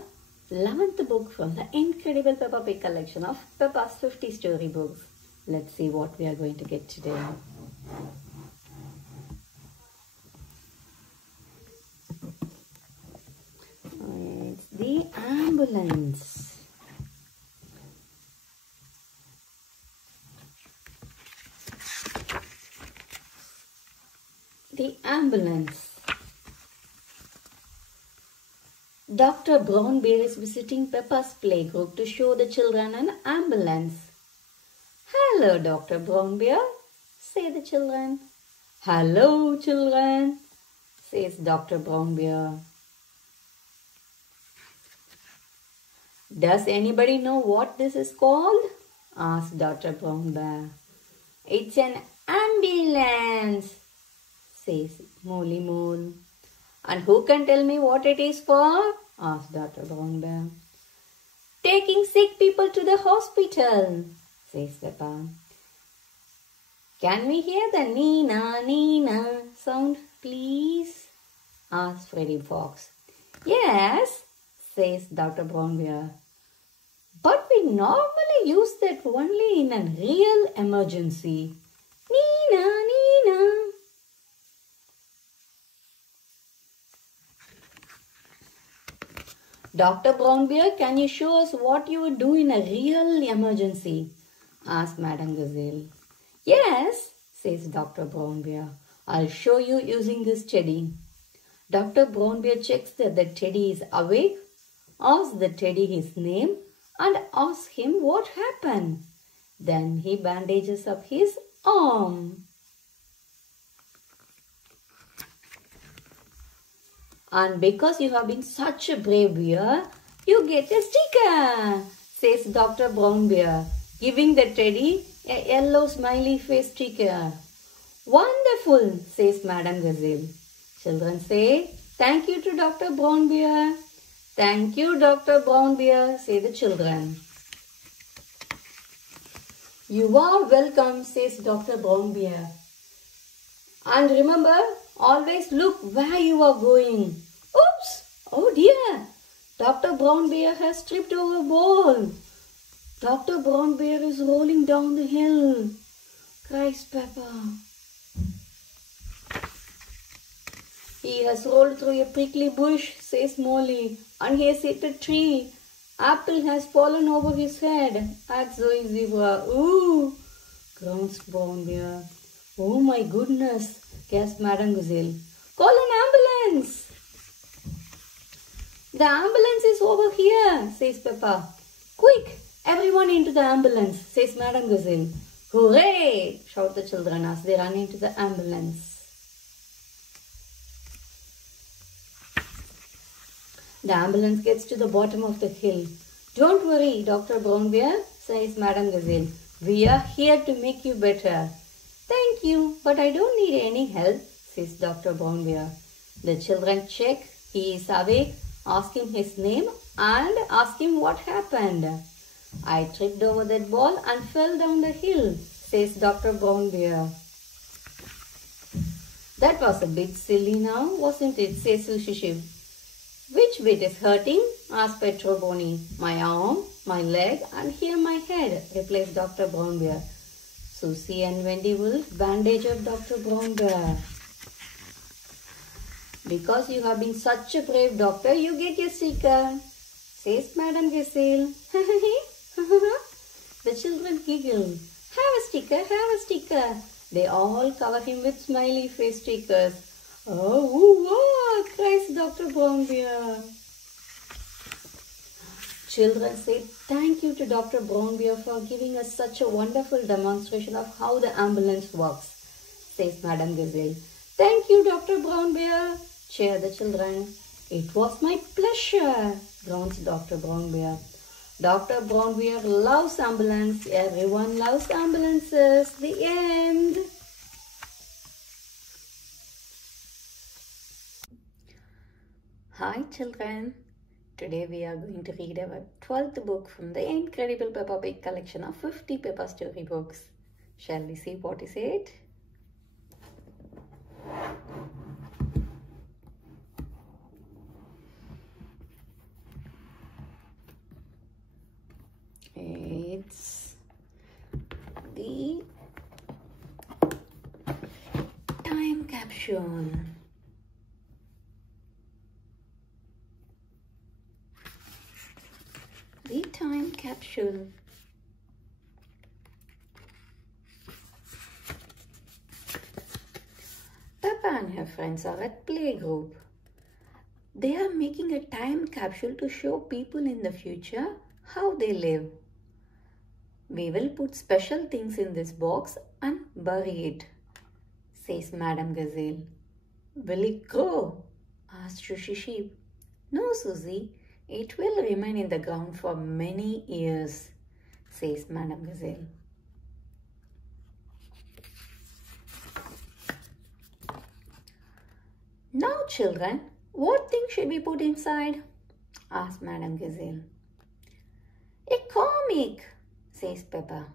11th book from the incredible Peppa Pig collection of Peppa's 50 storybooks. Let's see what we are going to get today. It's the ambulance. The ambulance. Dr. Brownbear is visiting Peppa's playgroup to show the children an ambulance. "Hello, Dr. Brownbear," say the children. "Hello, children," says Dr. Brownbear. "Does anybody know what this is called?" asked Dr. Brownbear. "It's an ambulance," says Molly Mole. "And who can tell me what it is for?" asked Dr. Brownbear. "Taking sick people to the hospital," says Peppa. "Can we hear the Nina, Nina sound, please?" asked Freddy Fox. "Yes," says Dr. Brownbear. "But we normally use that only in a real emergency. Nina, Nina." "Dr. Brownbear, can you show us what you would do in a real emergency?" asked Madame Gazelle. "Yes," says Dr. Brownbear. "I'll show you using this teddy." Dr. Brownbear checks that the teddy is awake, asks the teddy his name, and asks him what happened. Then he bandages up his arm. "And because you have been such a brave bear, you get a sticker," says Dr. Brownbear, giving the teddy a yellow smiley face sticker. "Wonderful," says Madame Gazelle. Children say, "Thank you to Dr. Brownbear." "Thank you, Dr. Brownbear," say the children. "You are welcome," says Dr. Brownbear. "And remember, always look where you are going." Oops! Oh dear! Dr. Brownbear has tripped over a ball. Dr. Brownbear is rolling down the hill, cries Peppa. "He has rolled through a prickly bush," says Molly, "and he has hit a tree. Apple has fallen over his head," adds Zoe Zebra. "Ooh!" groans Brownbear. "Oh my goodness!" gasped Madame Gazelle. "Call an ambulance!" "The ambulance is over here," says Peppa. "Quick, everyone into the ambulance," says Madame Gazelle. "Hooray!" shout the children as they run into the ambulance. The ambulance gets to the bottom of the hill. "Don't worry, Dr. Brownbear," says Madame Gazelle. "We are here to make you better." "Thank you, but I don't need any help," says Dr. Brownbear. The children check he is awake, ask him his name, and ask him what happened. "I tripped over that ball and fell down the hill," says Dr. Brownbear. That was a bit silly now, wasn't it? Says Sushi. Which bit is hurting? Asked Petroboni. My arm, my leg, and here my head, replied Dr. Brown Bear. Susie and Wendy Wolf bandage up Dr. Brown Bear. Because you have been such a brave doctor, you get your sticker, says Madame Gazelle. The children giggle. Have a sticker, have a sticker. They all cover him with smiley face stickers. Oh, woo, cries Dr. Brown Bear. Children say thank you to Dr. Brown Bear for giving us such a wonderful demonstration of how the ambulance works, says Madame Gazelle. Thank you, Dr. Brown Bear, cheer the children. It was my pleasure, groans Dr. Brown Bear. Dr. Brown Bear loves ambulance. Everyone loves ambulances. The end. Hi children. Today we are going to read our 12th book from the incredible Peppa Pig collection of 50 Peppa storybooks. Shall we see what is it? It's the time capsule. The time capsule. Peppa and her friends are at playgroup. They are making a time capsule to show people in the future how they live. We will put special things in this box and bury it, says Madame Gazelle. Will it grow? Asked Sushi Sheep. No, Susie. It will remain in the ground for many years, says Madame Gazelle. Now, children, what thing should we put inside? Asked Madame Gazelle. A comic, says Peppa.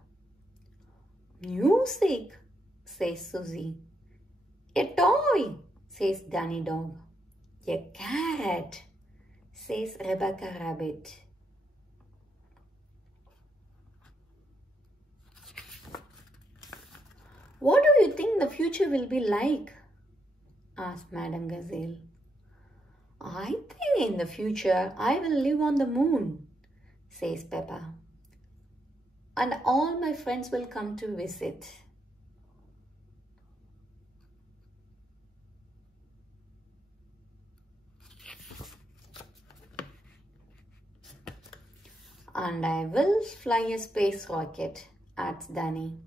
Music, says Susie. A toy, says Danny Dog. A cat, says Rebecca Rabbit. What do you think the future will be like? Asked Madame Gazelle. I think in the future I will live on the moon, says Peppa. And all my friends will come to visit. And I will fly a space rocket, adds Danny.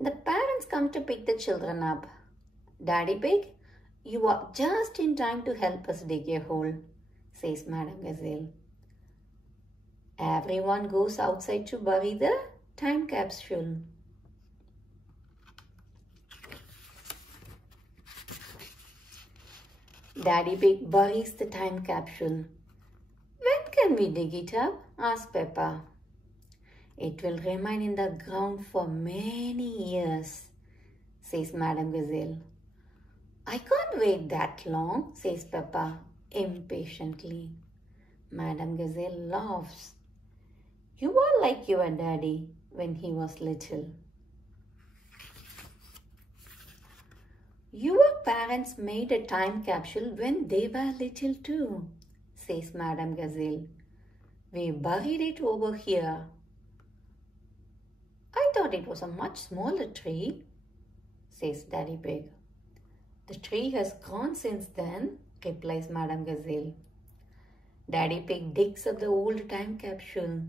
The parents come to pick the children up. Daddy Pig, you are just in time to help us dig a hole, says Madame Gazelle. Everyone goes outside to bury the time capsule. Daddy Pig buries the time capsule. When can we dig it up? Asked Peppa. It will remain in the ground for many years, says Madame Gazelle. I can't wait that long, says Peppa impatiently. Madame Gazelle laughs. You are like your daddy when he was little. Your parents made a time capsule when they were little too, says Madame Gazelle. We buried it over here. I thought it was a much smaller tree, says Daddy Pig. The tree has gone since then, replies Madame Gazelle. Daddy Pig digs up the old time capsule.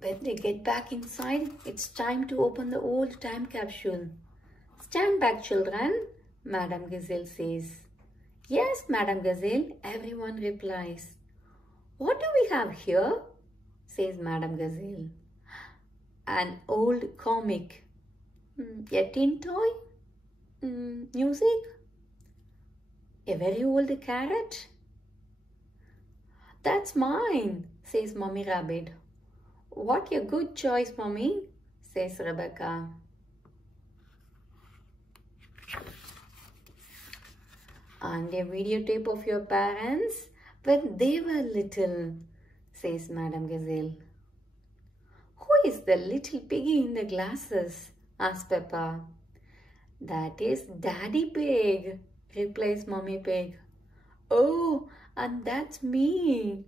When they get back inside, it's time to open the old time capsule. Stand back, children, Madame Gazelle says. Yes, Madame Gazelle, everyone replies. What do we have here? Says Madame Gazelle. An old comic. A tin toy? Music? A very old carrot? That's mine, says Mummy Rabbit. What a good choice, Mummy, says Rebecca. And a videotape of your parents when they were little, says Madame Gazelle. Who is the little piggy in the glasses? asks Peppa. That is Daddy Pig, replies Mummy Pig. Oh, and that's me.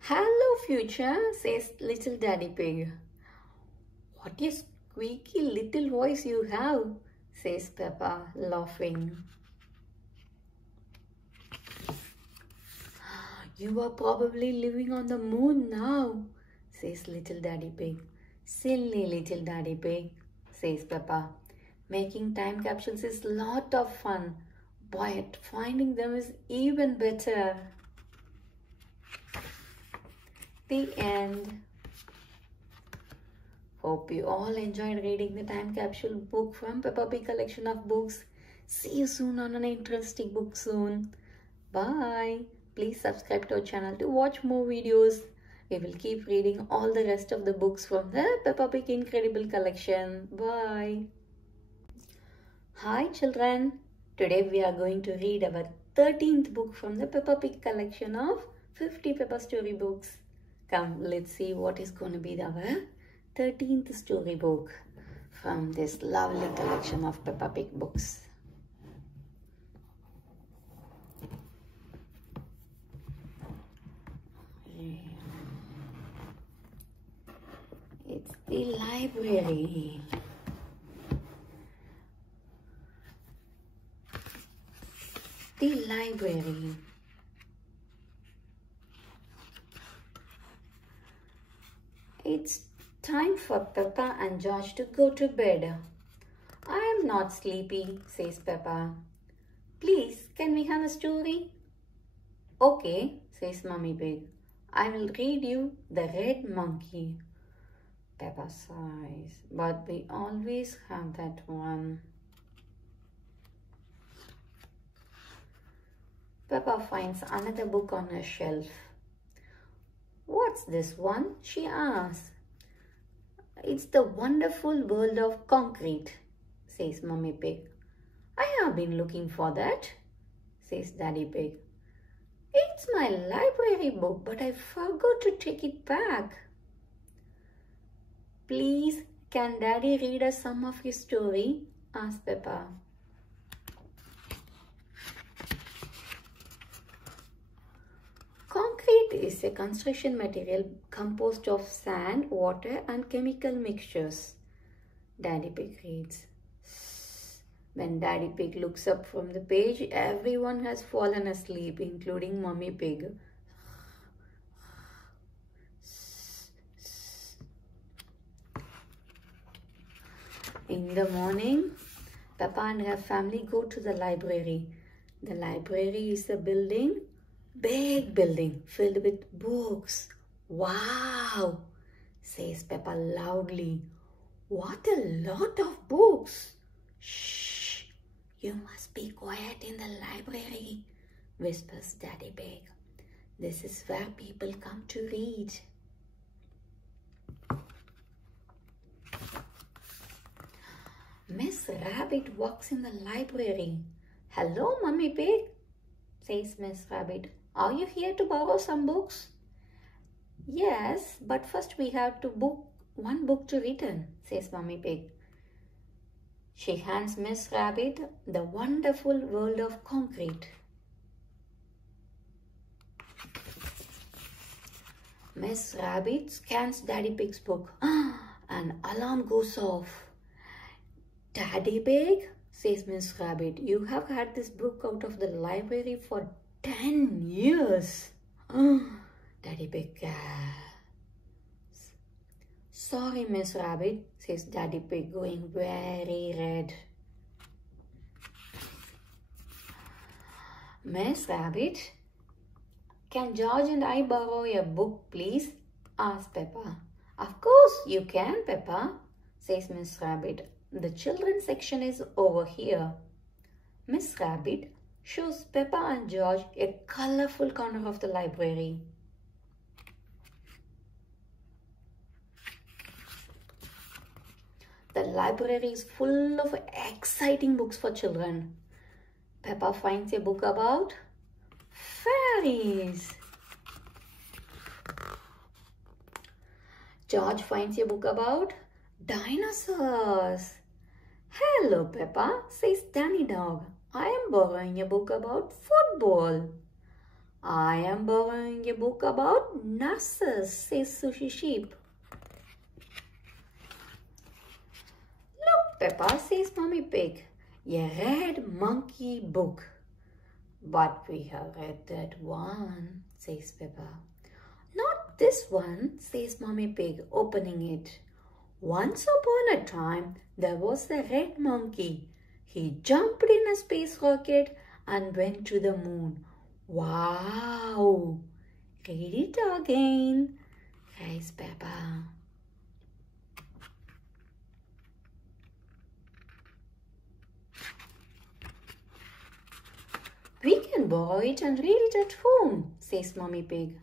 Hello, future, says little Daddy Pig. What a squeaky little voice you have, says Peppa, laughing. You are probably living on the moon now, says little Daddy Pig. Silly little Daddy Pig, says Peppa. Making time capsules is a lot of fun, but finding them is even better. The end. Hope you all enjoyed reading the time capsule book from Peppa Pig collection of books. See you soon on an interesting book soon. Bye. Please subscribe to our channel to watch more videos. We will keep reading all the rest of the books from the Peppa Pig Incredible collection. Bye. Hi children. Today we are going to read our 13th book from the Peppa Pig collection of 50 Peppa story books. Come, let's see what is going to be our 13th storybook from this lovely collection of Peppa Pig books. It's the library. The library. It's time for Peppa and George to go to bed. I am not sleepy, says Peppa. Please, can we have a story? Okay, says Mummy Pig. I will read you The Red Monkey. Peppa sighs, but we always have that one. Peppa finds another book on her shelf. What's this one? She asks. It's The Wonderful World of Concrete, says Mummy Pig. I have been looking for that, says Daddy Pig. It's my library book, but I forgot to take it back. Please, can Daddy read us some of his story? asks Peppa. Concrete is a construction material composed of sand, water and chemical mixtures. Daddy Pig reads. When Daddy Pig looks up from the page, everyone has fallen asleep, including Mummy Pig. In the morning, Peppa and her family go to the library. The library is a building, big building filled with books. Wow, says Peppa loudly. What a lot of books. Shh, you must be quiet in the library, whispers Daddy Pig. This is where people come to read. Miss Rabbit walks in the library. Hello, Mummy Pig, says Miss Rabbit. Are you here to borrow some books? Yes, but first we have to book one book to return, says Mummy Pig. She hands Miss Rabbit The Wonderful World of Concrete. Miss Rabbit scans Daddy Pig's book. An alarm goes off. Daddy Pig, says Miss Rabbit, you have had this book out of the library for 10 years. Daddy Pig gasps. Sorry, Miss Rabbit, says Daddy Pig, going very red. Miss Rabbit, can George and I borrow your book, please? asks Peppa. Of course you can, Peppa, says Miss Rabbit. The children's section is over here. Miss Rabbit shows Peppa and George a colorful corner of the library. The library is full of exciting books for children. Peppa finds a book about fairies. George finds a book about dinosaurs. Hello, Peppa, says Danny Dog. I am borrowing a book about football. I am borrowing a book about nurses, says Sushi Sheep. Look, Peppa, says Mummy Pig. A red monkey book. But we have read that one, says Peppa. Not this one, says Mummy Pig, opening it. Once upon a time, there was a red monkey. He jumped in a space rocket and went to the moon. Wow! Read it again, cries Peppa. We can borrow it and read it at home, says Mummy Pig.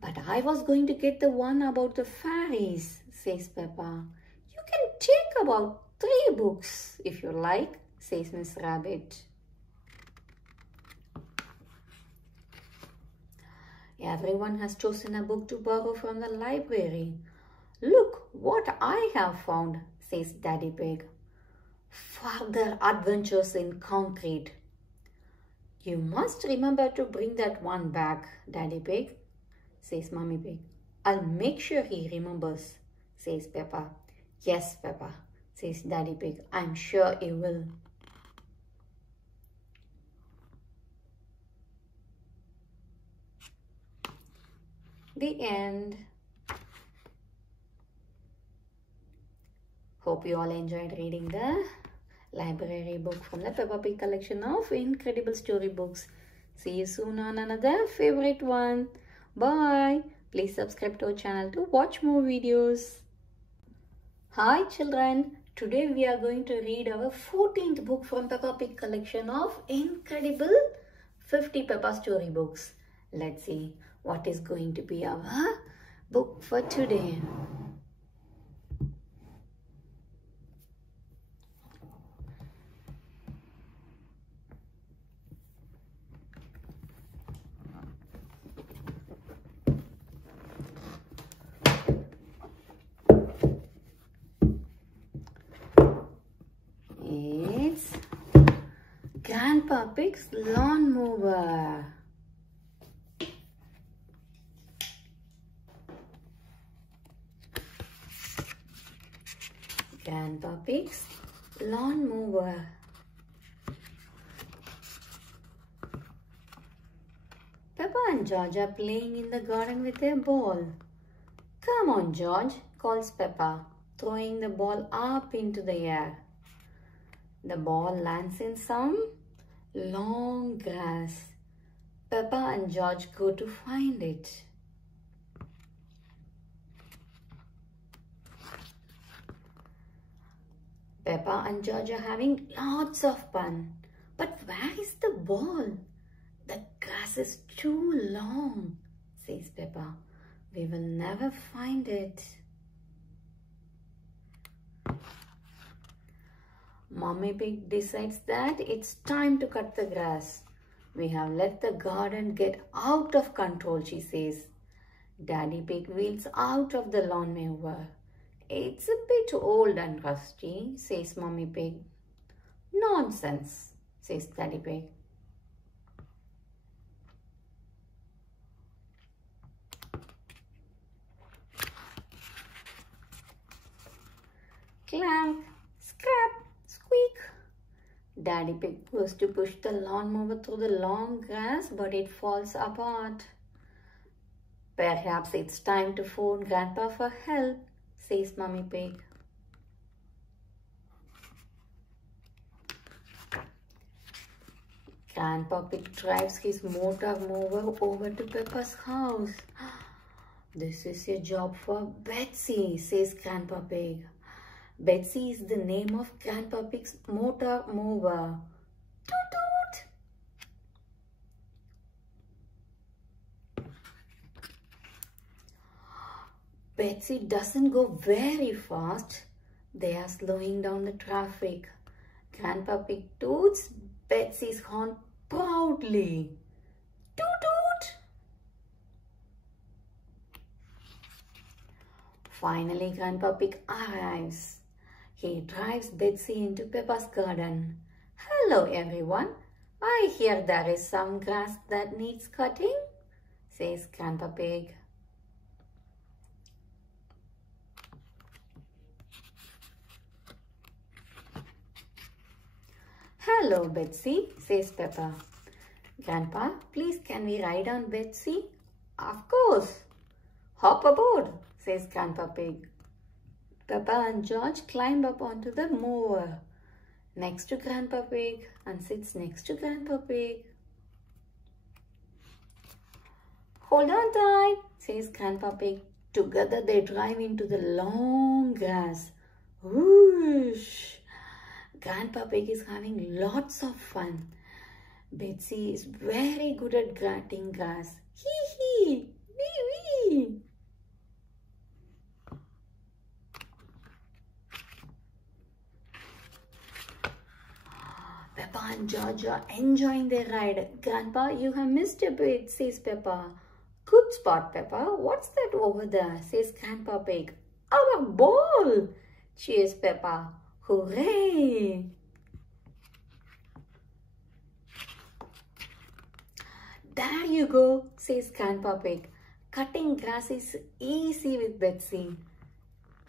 But I was going to get the one about the fairies, says Peppa. You can take about 3 books if you like, says Miss Rabbit. Everyone has chosen a book to borrow from the library. Look what I have found, says Daddy Pig. Further Adventures in Concrete. You must remember to bring that one back, Daddy Pig, says Mummy Pig. I'll make sure he remembers, says Peppa. Yes, Peppa, says Daddy Pig. I'm sure he will. The end. Hope you all enjoyed reading the library book from the Peppa Pig collection of incredible storybooks. See you soon on another favorite one. Bye. Please subscribe to our channel to watch more videos. Hi children. Today we are going to read our 14th book from Peppa Pig collection of incredible 50 Peppa storybooks. Let's see what is going to be our book for today. It's Grandpa Pig's Lawnmower. Grandpa Pig's Lawnmower. Peppa and George are playing in the garden with their ball. Come on, George, calls Peppa, throwing the ball up into the air. The ball lands in some long grass. Peppa and George go to find it. Peppa and George are having lots of fun. But where is the ball? The grass is too long, says Peppa. We will never find it. Mummy Pig decides that it's time to cut the grass. We have let the garden get out of control, she says. Daddy Pig wheels out of the lawnmower. It's a bit old and rusty, says Mummy Pig. Nonsense, says Daddy Pig. Clank, scrap, squeak. Daddy Pig goes to push the lawnmower through the long grass, but it falls apart. Perhaps it's time to phone Grandpa for help, says Mummy Pig. Grandpa Pig drives his motor mower over to Peppa's house. This is a job for Betsy, says Grandpa Pig. Betsy is the name of Grandpa Pig's motor mower. Toot toot! Betsy doesn't go very fast. They are slowing down the traffic. Grandpa Pig toots Betsy's horn proudly. Toot toot! Finally, Grandpa Pig arrives. He drives Betsy into Peppa's garden. Hello everyone. I hear there is some grass that needs cutting, says Grandpa Pig. Hello Betsy, says Peppa. Grandpa, please can we ride on Betsy? Of course. Hop aboard, says Grandpa Pig. Peppa and George climb up onto the mower next to Grandpa Pig and sits next to Grandpa Pig. Hold on tight, says Grandpa Pig. Together they drive into the long grass. Whoosh! Grandpa Pig is having lots of fun. Betsy is very good at cutting grass. Hee hee! Wee wee! Peppa and George are enjoying their ride. Grandpa, you have missed a bit, says Peppa. Good spot, Peppa. What's that over there, says Grandpa Pig. Our ball, cheers Peppa. Hooray! There you go, says Grandpa Pig. Cutting grass is easy with Betsy.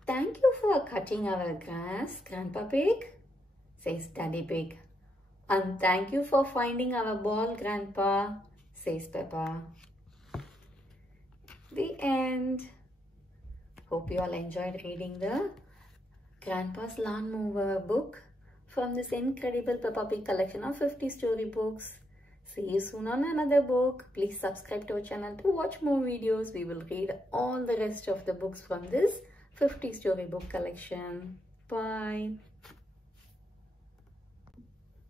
Thank you for cutting our grass, Grandpa Pig, says Daddy Pig. And thank you for finding our ball, Grandpa, says Peppa. The end. Hope you all enjoyed reading the Grandpa's Lawnmower book from this incredible Peppa Pig collection of 50 storybooks. See you soon on another book. Please subscribe to our channel to watch more videos. We will read all the rest of the books from this 50 storybook collection. Bye.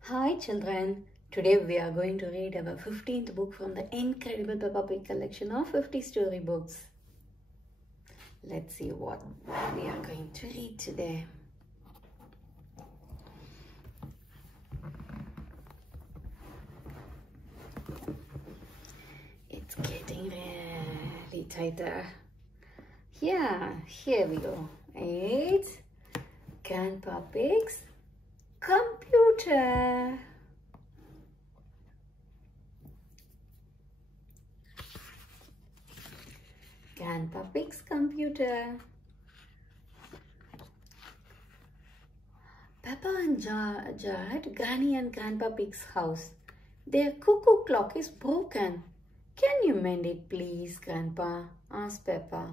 Hi children. Today we are going to read our 15th book from the incredible Peppa Pig collection of 50 storybooks. Let's see what we are going to read today. It's getting really tighter. Yeah, here we go. It's Grandpa Pig's computer. Grandpa Pig's computer. Peppa and George are at Granny and Grandpa Pig's house. Their cuckoo clock is broken. Can you mend it please, Grandpa? Asked Peppa.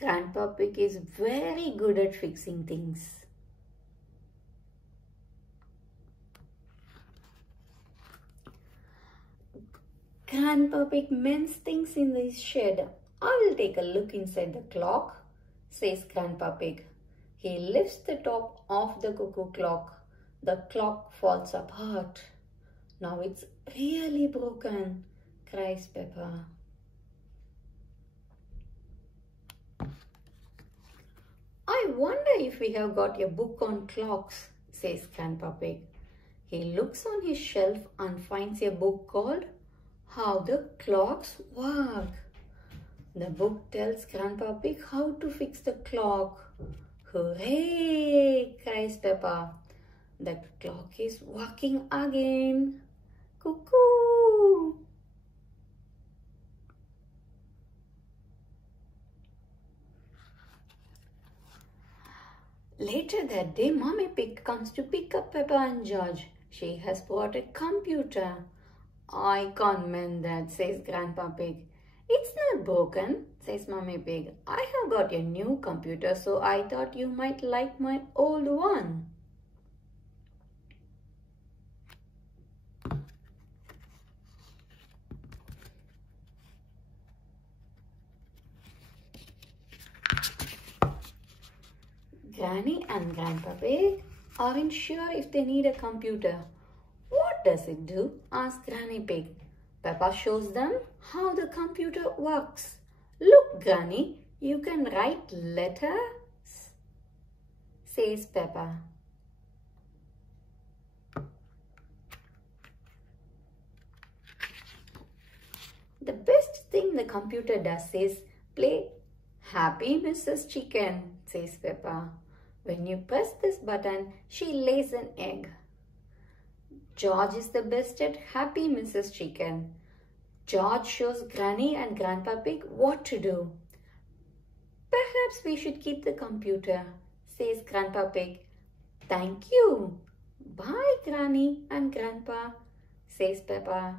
Grandpa Pig is very good at fixing things. Grandpa Pig mends things in his shed. I will take a look inside the clock, says Grandpa Pig. He lifts the top of the cuckoo clock. The clock falls apart. Now it's really broken, cries Peppa. I wonder if we have got a book on clocks, says Grandpa Pig. He looks on his shelf and finds a book called How the Clocks Work. The book tells Grandpa Pig how to fix the clock. Hooray! Cries Peppa. The clock is working again. Cuckoo! Later that day, Mommy Pig comes to pick up Peppa and George. She has brought a computer. I can't mend that, says Grandpa Pig. It's not broken, says Mommy Pig. I have got a new computer, so I thought you might like my old one. Granny and Grandpa Pig aren't sure if they need a computer. What does it do? Asked Granny Pig. Peppa shows them how the computer works. Look, Granny, you can write letters, says Peppa. The best thing the computer does is play Happy Mrs. Chicken, says Peppa. When you press this button, she lays an egg. George is the best at Happy Mrs. Chicken. George shows Granny and Grandpa Pig what to do. Perhaps we should keep the computer, says Grandpa Pig. Thank you. Bye, Granny and Grandpa, says Peppa.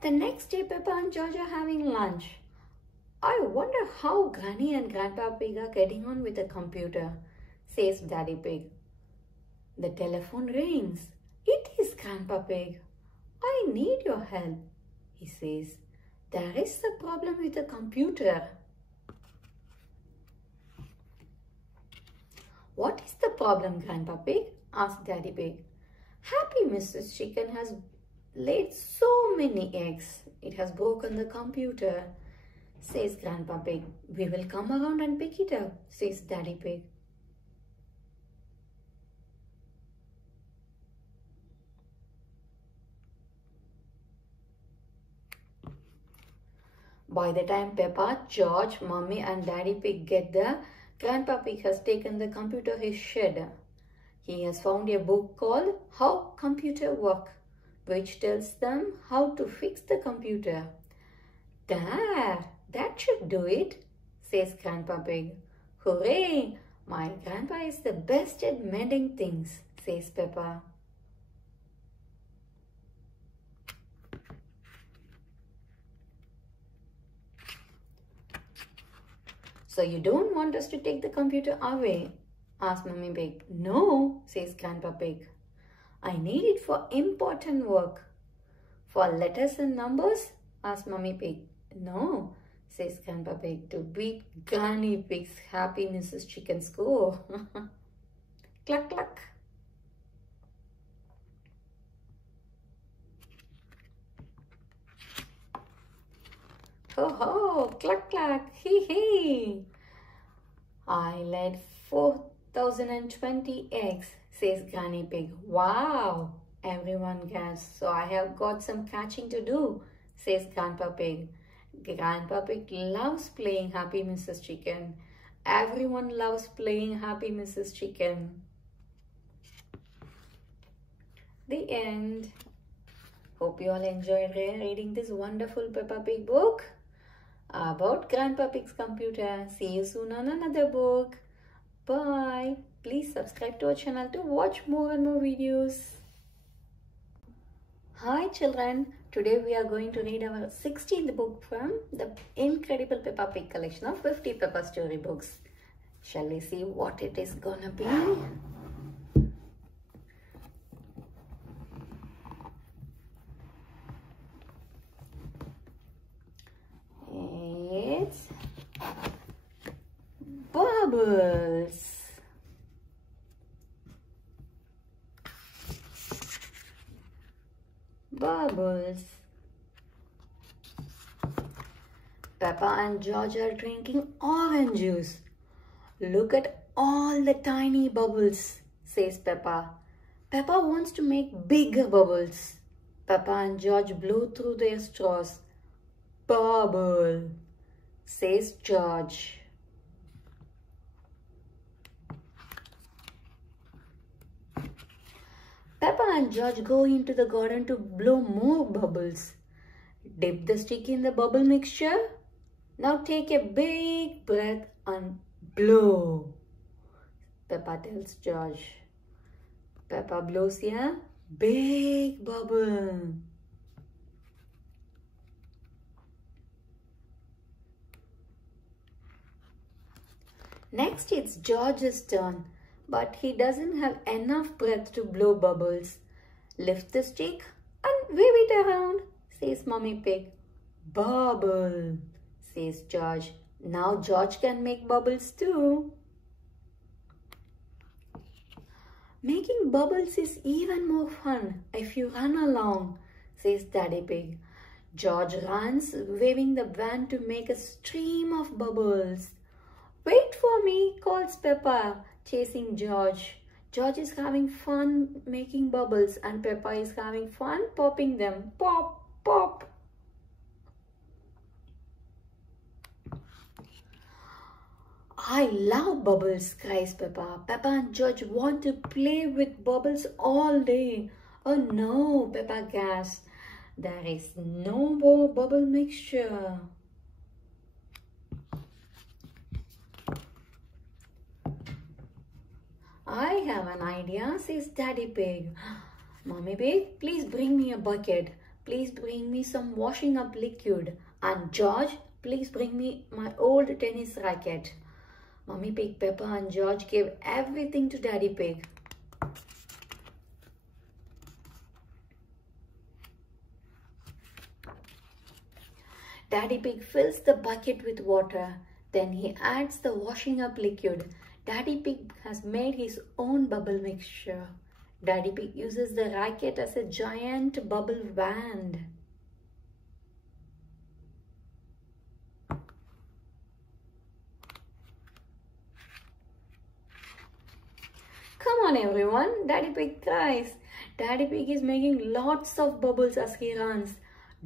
The next day, Peppa and George are having lunch. I wonder how Granny and Grandpa Pig are getting on with the computer, says Daddy Pig. The telephone rings. It is Grandpa Pig. I need your help, he says. There is a problem with the computer. What is the problem, Grandpa Pig? Asked Daddy Pig. Happy Mrs. Chicken has laid so many eggs. It has broken the computer, says Grandpa Pig. We will come around and pick it up, says Daddy Pig. By the time Peppa, George, Mummy and Daddy Pig get there, Grandpa Pig has taken the computer to his shed. He has found a book called How Computer Work, which tells them how to fix the computer. There, that should do it, says Grandpa Pig. Hooray! My grandpa is the best at mending things, says Peppa. So you don't want us to take the computer away? Asked Mummy Pig. No, says Grandpa Pig. I need it for important work. For letters and numbers? Asked Mummy Pig. No, says Grandpa Pig, to beat Granny Pig's Happy Mrs. Chicken score. Cluck cluck. Ho ho, cluck cluck, hee hee. I laid 4,020 eggs, says Granny Pig. Wow, everyone gasps. So I have got some catching to do, says Grandpa Pig. Grandpa Pig loves playing Happy Mrs. Chicken. Everyone loves playing Happy Mrs. Chicken. The end. Hope you all enjoyed reading this wonderful Peppa Pig book about Grandpa Pig's computer. See you soon on another book. Bye. Please subscribe to our channel to watch more and more videos. Hi children. Today we are going to read our 16th book from the incredible Peppa Pig collection of 50 Peppa story books. Shall we see what it is gonna be? It's Bubbles. Bubbles. Peppa and George are drinking orange juice. Look at all the tiny bubbles, says Peppa. Peppa wants to make bigger bubbles. Peppa and George blow through their straws. Bubble, says George. Peppa and George go into the garden to blow more bubbles. Dip the stick in the bubble mixture. Now take a big breath and blow, Peppa tells George. Peppa blows a big bubble. Next it's George's turn, but he doesn't have enough breath to blow bubbles. Lift the stick and wave it around, says Mummy Pig. Bubble, says George. Now George can make bubbles too. Making bubbles is even more fun if you run along, says Daddy Pig. George runs, waving the wand to make a stream of bubbles. Wait for me, calls Peppa, chasing George. George is having fun making bubbles and Peppa is having fun popping them. Pop, pop. I love bubbles, cries Peppa. Peppa and George want to play with bubbles all day. Oh no, Peppa gasps. There is no more bubble mixture. I have an idea, says Daddy Pig. Mommy Pig, please bring me a bucket. Please bring me some washing up liquid. And George, please bring me my old tennis racket. Mommy Pig, Peppa and George gave everything to Daddy Pig. Daddy Pig fills the bucket with water. Then he adds the washing up liquid. Daddy Pig has made his own bubble mixture. Daddy Pig uses the racket as a giant bubble wand. Come on everyone, Daddy Pig cries. Daddy Pig is making lots of bubbles as he runs.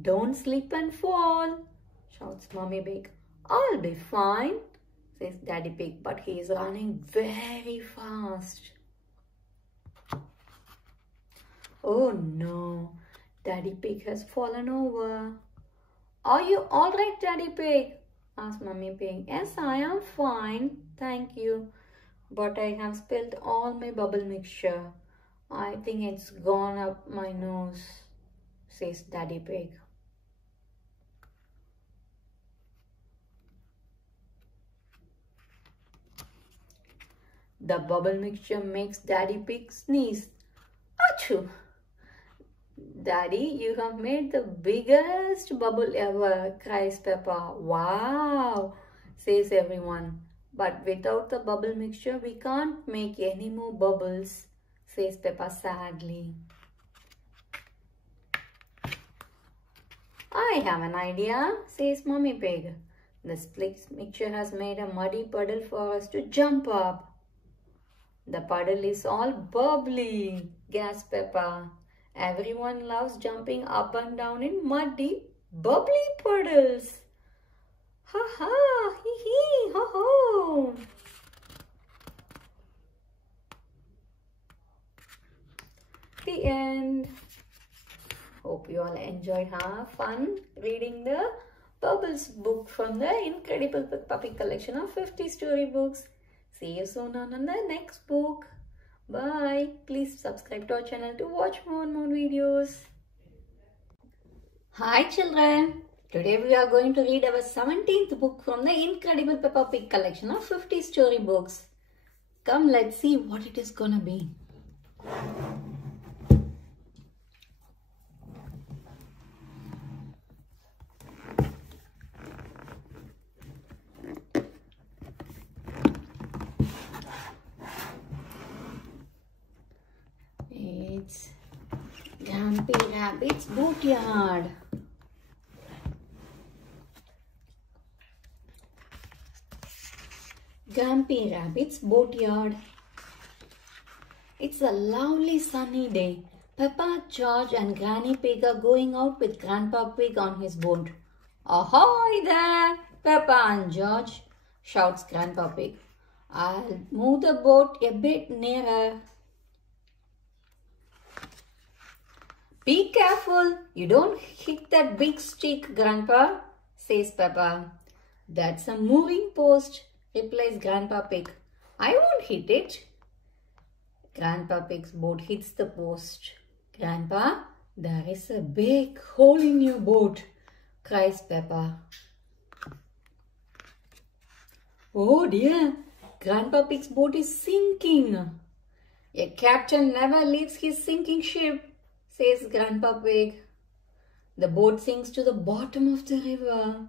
Don't slip and fall, shouts Mommy Pig. I'll be fine, says Daddy Pig, but he is running very fast. Oh no, Daddy Pig has fallen over. Are you alright, Daddy Pig? Asked Mommy Pig. Yes, I am fine, thank you. But I have spilled all my bubble mixture. I think it's gone up my nose, says Daddy Pig. The bubble mixture makes Daddy Pig sneeze. Achoo! Daddy, you have made the biggest bubble ever, cries Peppa. Wow, says everyone. But without the bubble mixture, we can't make any more bubbles, says Peppa sadly. I have an idea, says Mommy Pig. The split mixture has made a muddy puddle for us to jump up. The puddle is all bubbly, gasps Peppa. Everyone loves jumping up and down in muddy, bubbly puddles. Ha ha, hee hee, ho ho. The end. Hope you all enjoyed fun reading the Bubbles book from the Incredible Puppy collection of 50 storybooks. See you soon on the next book. Bye. Please subscribe to our channel to watch more and more videos. Hi children. Today we are going to read our 17th book from the Incredible Peppa Pig collection of 50 storybooks. Come, let's see what it is gonna be. It's Grumpy Rabbit's Boatyard. Grumpy Rabbit's Boatyard. It's a lovely sunny day. Peppa, George and Granny Pig are going out with Grandpa Pig on his boat. Ahoy there, Peppa and George, shouts Grandpa Pig. I'll move the boat a bit nearer. Be careful, you don't hit that big stick, Grandpa, says Peppa. That's a moving post, replies Grandpa Pig. I won't hit it. Grandpa Pig's boat hits the post. Grandpa, there is a big hole in your boat, cries Peppa. Oh dear, Grandpa Pig's boat is sinking. A captain never leaves his sinking ship, says Grandpa Pig. The boat sinks to the bottom of the river.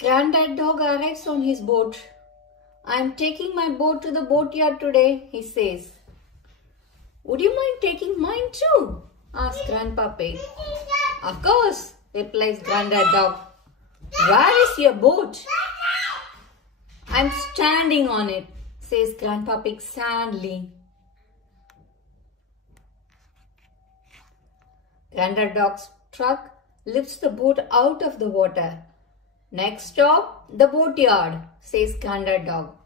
Granddad Dog arrives on his boat. I am taking my boat to the boatyard today, he says. Would you mind taking mine too? Asks Grandpa Pig. Of course, replies Granddad Dog. Where is your boat? I'm standing on it, says Grandpa Pig sadly. Granddad Dog's truck lifts the boat out of the water. Next stop, the boatyard, says Granddad Dog.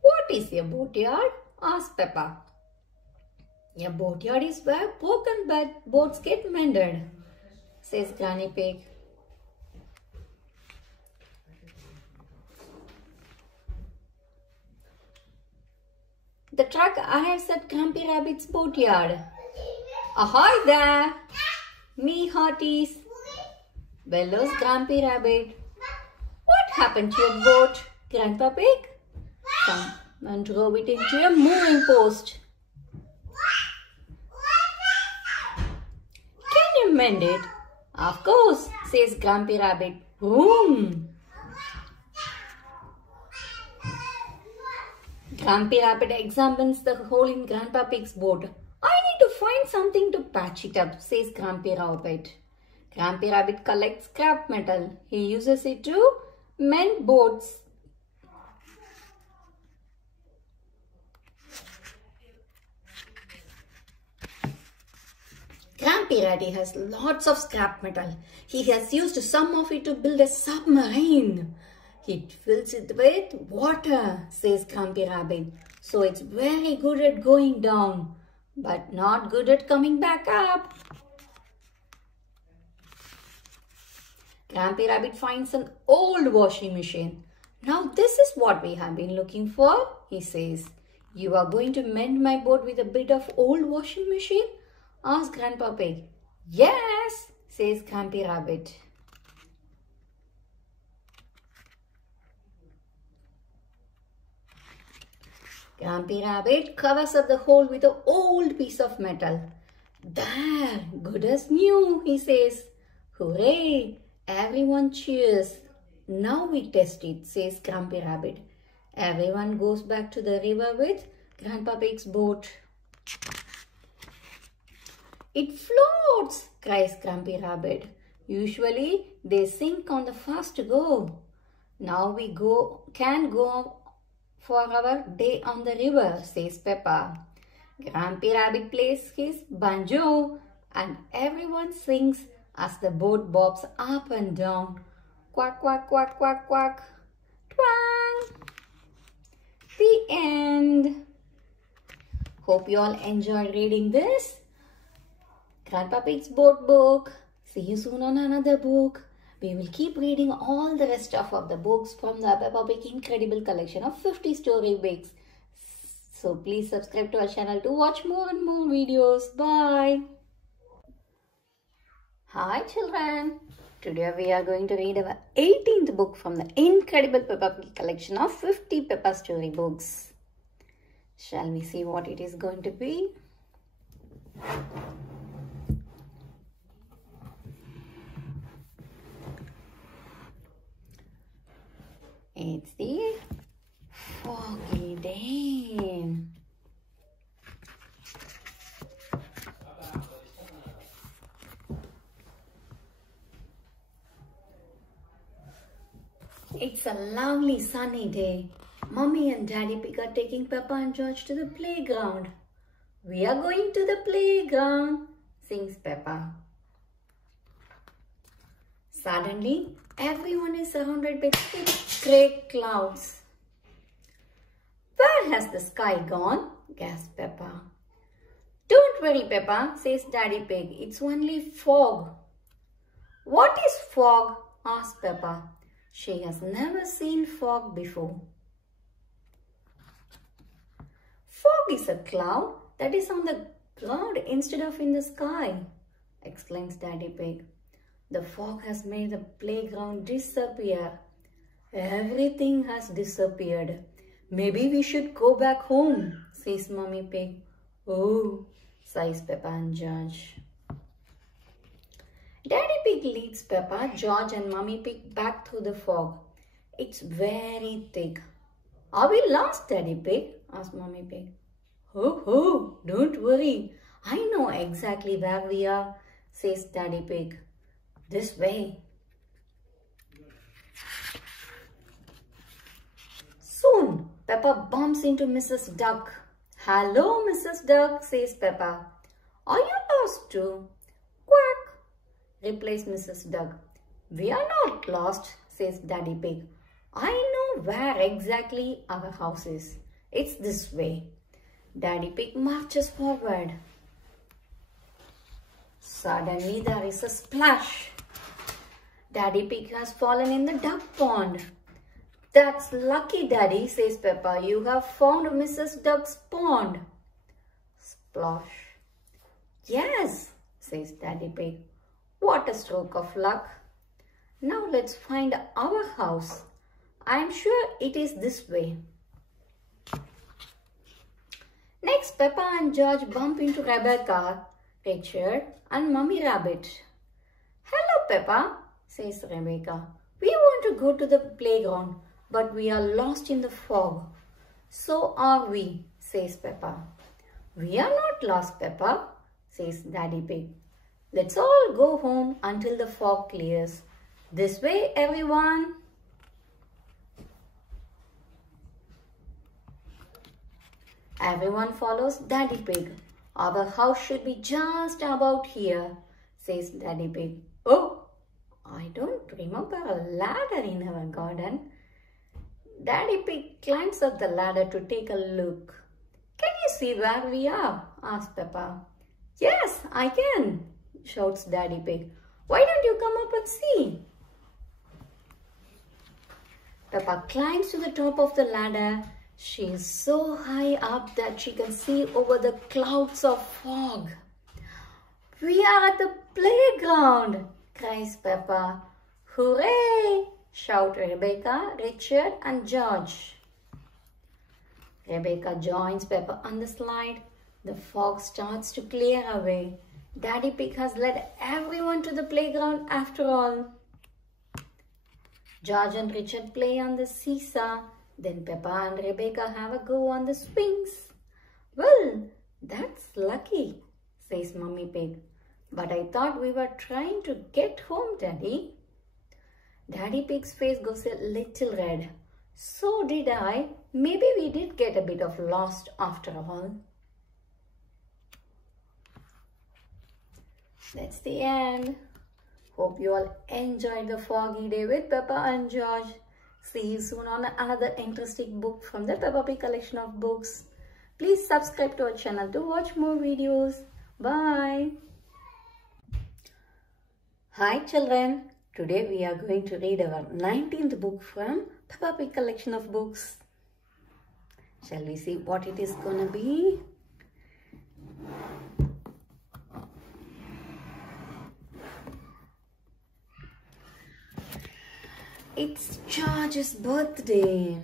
What is a boatyard? Asks Peppa. A boatyard is where broken boats get mended, says Granny Pig. The truck arrives at Grumpy Rabbit's boatyard. Ahoy there! Me hearties! Bellows Grumpy Rabbit. What happened to your boat, Grandpa Pig? Someone drove it into a mooring post. Can you mend it? Of course, says Grumpy Rabbit. Vroom! Grumpy Rabbit examines the hole in Grandpa Pig's boat. I need to find something to patch it up, says Grumpy Rabbit. Grumpy Rabbit collects scrap metal. He uses it to mend boats. Grumpy Rabbit has lots of scrap metal. He has used some of it to build a submarine. He fills it with water, says Grumpy Rabbit. So it's very good at going down, but not good at coming back up. Grumpy Rabbit finds an old washing machine. Now this is what we have been looking for, he says. You are going to mend my boat with a bit of old washing machine? Asks Grandpa Pig. Yes, says Grumpy Rabbit. Grumpy Rabbit covers up the hole with an old piece of metal. There, good as new, he says. Hooray! Everyone cheers. Now we test it, says Grumpy Rabbit. Everyone goes back to the river with Grandpa Pig's boat. It floats, cries Grumpy Rabbit. Usually they sink on the first go. Now we can go for our day on the river, says Peppa. Grumpy Rabbit plays his banjo and everyone sings as the boat bobs up and down. Quack, quack, quack, quack, quack. Twang! The end. Hope you all enjoyed reading this Grandpa Pig's boat book. See you soon on another book. We will keep reading all the rest of the books from the Peppa Pig Incredible collection of 50 story books. So please subscribe to our channel to watch more and more videos. Bye. Hi children. Today we are going to read our 18th book from the Incredible Peppa Pig collection of 50 Peppa story books. Shall we see what it is going to be? It's the Foggy Day. It's a lovely sunny day. Mummy and Daddy Pig are taking Peppa and George to the playground. We are going to the playground, sings Peppa. Suddenly, everyone is surrounded by thick grey clouds. Where has the sky gone? Gasps Peppa. Don't worry, Peppa, says Daddy Pig. It's only fog. What is fog? Asks Peppa. She has never seen fog before. Fog is a cloud that is on the ground instead of in the sky, explains Daddy Pig. The fog has made the playground disappear. Everything has disappeared. Maybe we should go back home, says Mummy Pig. Oh, sighs Peppa and George. Daddy Pig leads Peppa, George and Mummy Pig back through the fog. It's very thick. Are we lost, Daddy Pig? Asked Mummy Pig. Ho ho, don't worry. I know exactly where we are, says Daddy Pig. This way. Soon, Peppa bumps into Mrs. Duck. Hello, Mrs. Duck, says Peppa. Are you lost too? Quack, replies Mrs. Duck. We are not lost, says Daddy Pig. I know where exactly our house is. It's this way. Daddy Pig marches forward. Suddenly there is a splash. Daddy Pig has fallen in the duck pond. That's lucky, Daddy, says Peppa. You have found Mrs. Duck's pond. Splash. Yes, says Daddy Pig. What a stroke of luck. Now let's find our house. I'm sure it is this way. Next, Peppa and George bump into Rebecca, Richard and Mummy Rabbit. Hello, Peppa, says Rebecca. We want to go to the playground, but we are lost in the fog. So are we, says Peppa. We are not lost, Peppa, says Daddy Pig. Let's all go home until the fog clears. This way, everyone. Everyone follows Daddy Pig. Our house should be just about here, says Daddy Pig. Oh, I don't remember a ladder in our garden. Daddy Pig climbs up the ladder to take a look. Can you see where we are? Asks Peppa. Yes, I can, shouts Daddy Pig. Why don't you come up and see? Peppa climbs to the top of the ladder. She is so high up that she can see over the clouds of fog. We are at the playground, cries Peppa. Hooray! Shout Rebecca, Richard and George. Rebecca joins Peppa on the slide. The fog starts to clear away. Daddy Pig has led everyone to the playground after all. George and Richard play on the seesaw. Then Peppa and Rebecca have a go on the swings. Well, that's lucky, says Mummy Pig. But I thought we were trying to get home, Daddy. Daddy Pig's face goes a little red. So did I. Maybe we did get a bit of lost after all. That's the end. Hope you all enjoyed the foggy day with Peppa and George. See you soon on another interesting book from the Peppa Pig collection of books. Please subscribe to our channel to watch more videos. Bye. Hi children. Today we are going to read our 19th book from Peppa Pig collection of books. Shall we see what it is gonna be? It's George's birthday.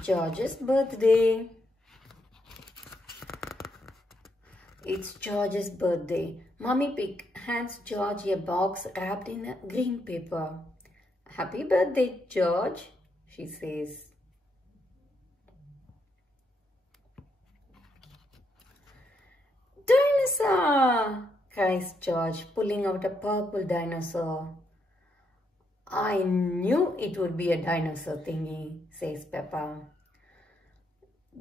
George's birthday. It's George's birthday. Mummy Pig hands George a box wrapped in a green paper. Happy birthday, George, she says. Dinosaur! Cries George, pulling out a purple dinosaur. I knew it would be a dinosaur thingy, says Peppa.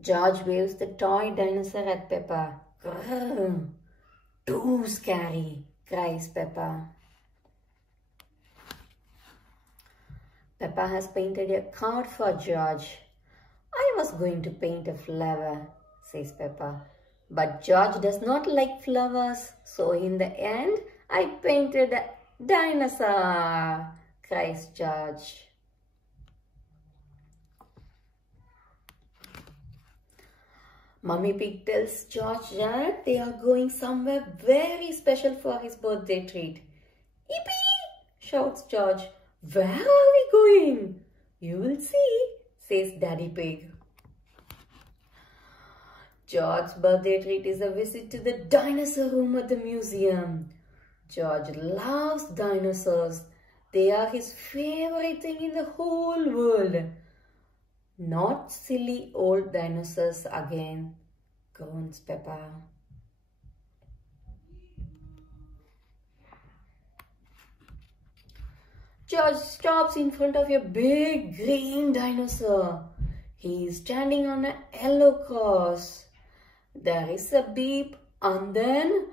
George waves the toy dinosaur at Peppa. Grrr, too scary, cries Peppa. Peppa has painted a card for George. I was going to paint a flower, says Peppa. But George does not like flowers, so in the end, I painted a dinosaur, cries George. Mummy Pig tells George that they are going somewhere very special for his birthday treat. Yippee! Shouts George. Where are we going? You will see, says Daddy Pig. George's birthday treat is a visit to the dinosaur room at the museum. George loves dinosaurs. They are his favorite thing in the whole world. Not silly old dinosaurs again, groans Peppa. George stops in front of a big green dinosaur. He is standing on a yellow cross. There is a beep and then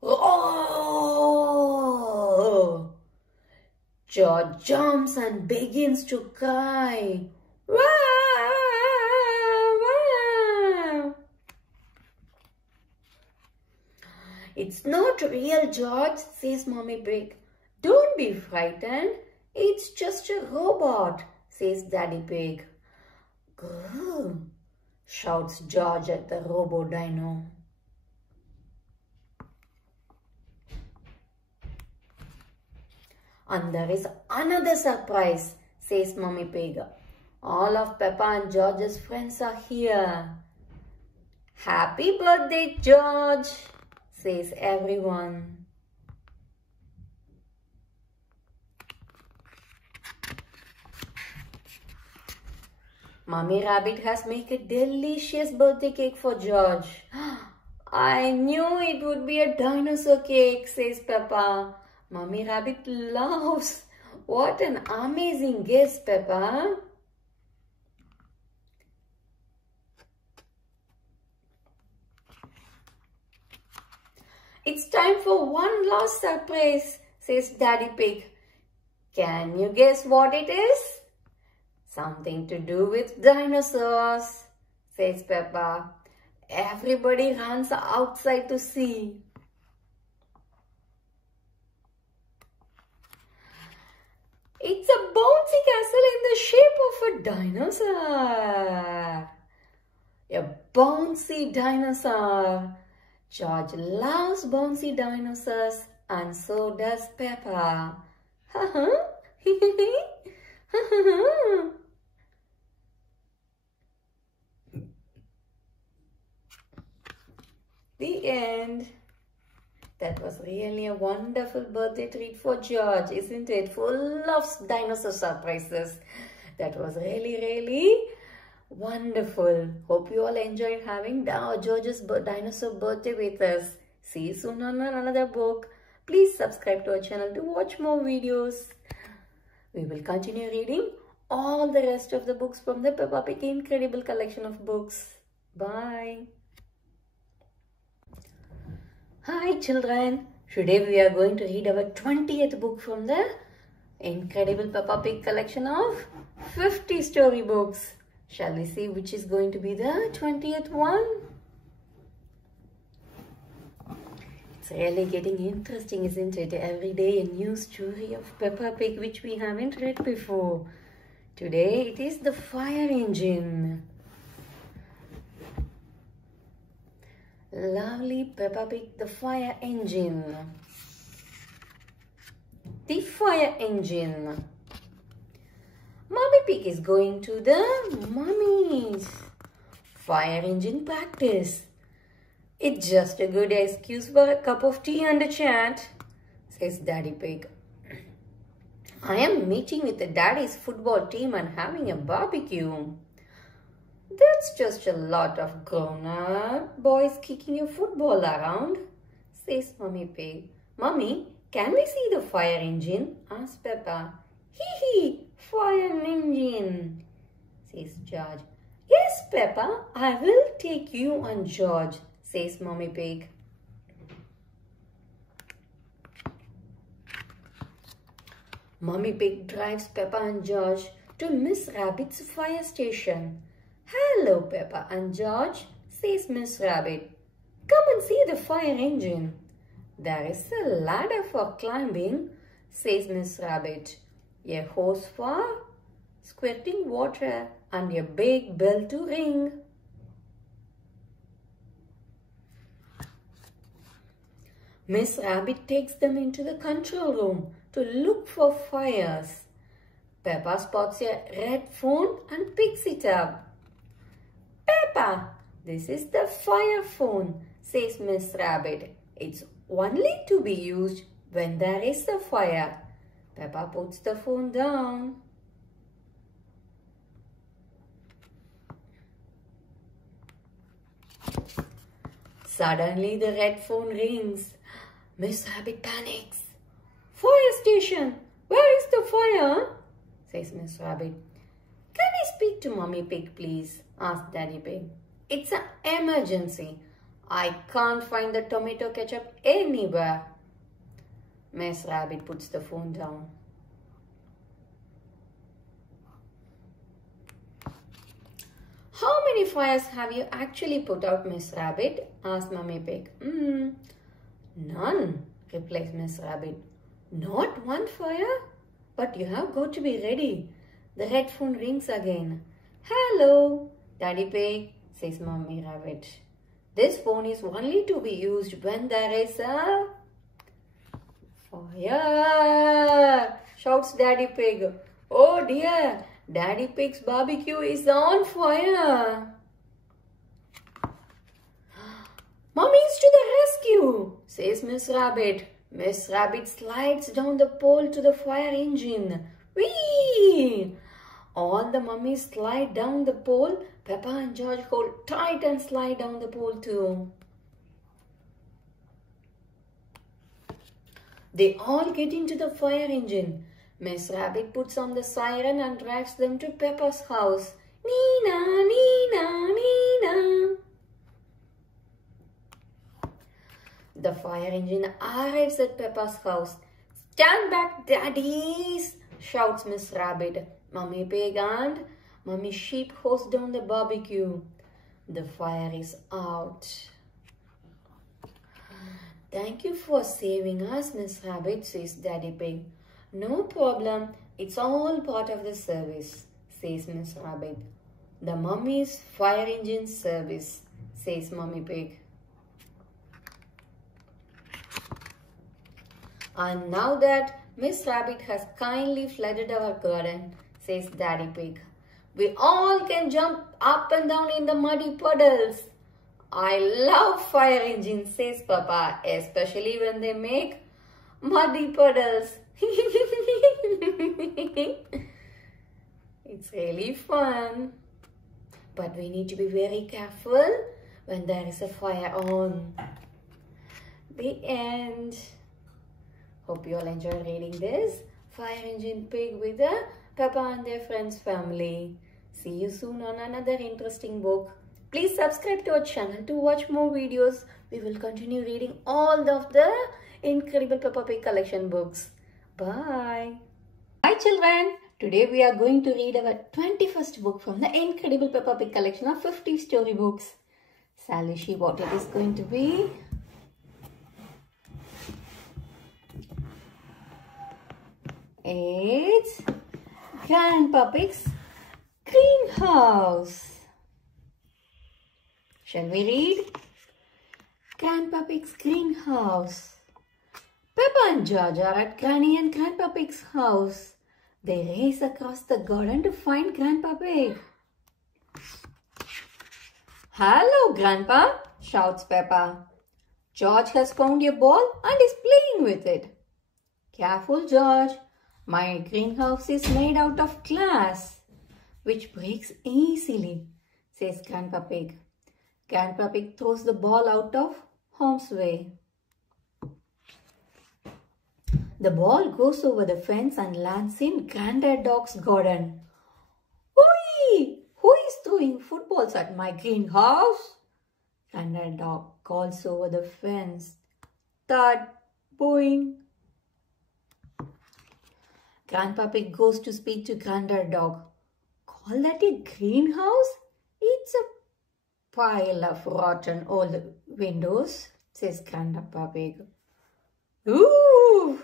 roar! George jumps and begins to cry. Wah, wah. It's not real, George, says Mommy Pig. Don't be frightened. It's just a robot, says Daddy Pig. Grrr, shouts George at the Robo Dino. And there is another surprise, says Mommy Pig. All of Peppa and George's friends are here. Happy birthday, George, says everyone. Mummy Rabbit has made a delicious birthday cake for George. I knew it would be a dinosaur cake, says Peppa. Mummy Rabbit laughs. What an amazing guess, Peppa. It's time for one last surprise, says Daddy Pig. Can you guess what it is? Something to do with dinosaurs, says Peppa. Everybody runs outside to see. It's a bouncy castle in the shape of a dinosaur. A bouncy dinosaur. George loves bouncy dinosaurs and so does Peppa. The end. That was really a wonderful birthday treat for George, isn't it? Full of dinosaur surprises. That was really wonderful. Hope you all enjoyed having George's dinosaur birthday with us. See you soon on another book. Please subscribe to our channel to watch more videos. We will continue reading all the rest of the books from the Peppa Pig incredible collection of books. Bye. Hi children, today we are going to read our 20th book from the incredible Peppa Pig collection of 50 storybooks. Shall we see which is going to be the 20th one? It's really getting interesting, isn't it? Every day a new story of Peppa Pig which we haven't read before. Today it is the fire engine. Lovely Peppa Pig, the fire engine. The fire engine. Mommy Pig is going to the mummy's fire engine practice. It's just a good excuse for a cup of tea and a chat, says Daddy Pig. I am meeting with the daddy's football team and having a barbecue. That's just a lot of grown-up boys kicking a football around, says Mommy Pig. Mommy, can we see the fire engine? Asks Peppa. Hee, fire engine, says George. Yes, Peppa, I will take you and George, says Mommy Pig. Mommy Pig drives Peppa and George to Miss Rabbit's fire station. Hello, Peppa and George, says Miss Rabbit. Come and see the fire engine. There is a ladder for climbing, says Miss Rabbit. A hose for squirting water and a big bell to ring. Miss Rabbit takes them into the control room to look for fires. Peppa spots a red phone and picks it up. Peppa, This is the fire phone, says Miss Rabbit. It's only to be used when there is a fire. Peppa puts the phone down. Suddenly the red phone rings. Miss Rabbit panics. Fire station! Where is the fire? Says Miss Rabbit. Can I speak to Mummy Pig, please? Asked Daddy Pig. It's an emergency. I can't find the tomato ketchup anywhere. Miss Rabbit puts the phone down. How many fires have you actually put out, Miss Rabbit? Asked Mummy Pig. None, replies Miss Rabbit. Not one fire? But you have got to be ready. The red phone rings again. Hello, Daddy Pig, says Mummy Rabbit. This phone is only to be used when there is a fire, shouts Daddy Pig. Oh dear, Daddy Pig's barbecue is on fire. Mummy's to the rescue, says Miss Rabbit. Miss Rabbit slides down the pole to the fire engine. Whee! All the mummies slide down the pole. Peppa and George hold tight and slide down the pole too. They all get into the fire engine. Miss Rabbit puts on the siren and drives them to Peppa's house. Nina, Nina, Nina. The fire engine arrives at Peppa's house. Stand back, daddies, shouts Miss Rabbit. Mummy Pig and Mummy Sheep hose down the barbecue. The fire is out. Thank you for saving us, Miss Rabbit, says Daddy Pig. No problem. It's all part of the service, says Miss Rabbit. The mummy's fire engine service, says Mummy Pig. And now that Miss Rabbit has kindly flooded our garden, says Daddy Pig, we all can jump up and down in the muddy puddles. I love fire engines, says Peppa, especially when they make muddy puddles. It's really fun. But we need to be very careful when there is a fire on. The end. Hope you all enjoy reading this Fire Engine Pig with the Peppa and their friends family. See you soon on another interesting book. Please subscribe to our channel to watch more videos. We will continue reading all of the incredible Peppa Pig collection books. Bye. Hi children. Today we are going to read our 21st book from the incredible Peppa Pig collection of 50 storybooks. Shall we see what it is going to be? It's Grandpa Pig's Greenhouse. Shall we read? Grandpa Pig's Greenhouse. Peppa and George are at Granny and Grandpa Pig's house. They race across the garden to find Grandpa Pig. Hello, Grandpa, shouts Peppa. George has found your ball and is playing with it. Careful, George. My greenhouse is made out of glass, which breaks easily, says Grandpa Pig. Grandpa Pig throws the ball out of harm's way. The ball goes over the fence and lands in Granddad Dog's garden. Oi! Who is throwing footballs at my greenhouse? Granddad Dog calls over the fence. Thud, boing. Grandpa Pig goes to speak to Granddad Dog. Call that a greenhouse? It's a pile of rotten old windows, says Grandpa Pig. Ooh!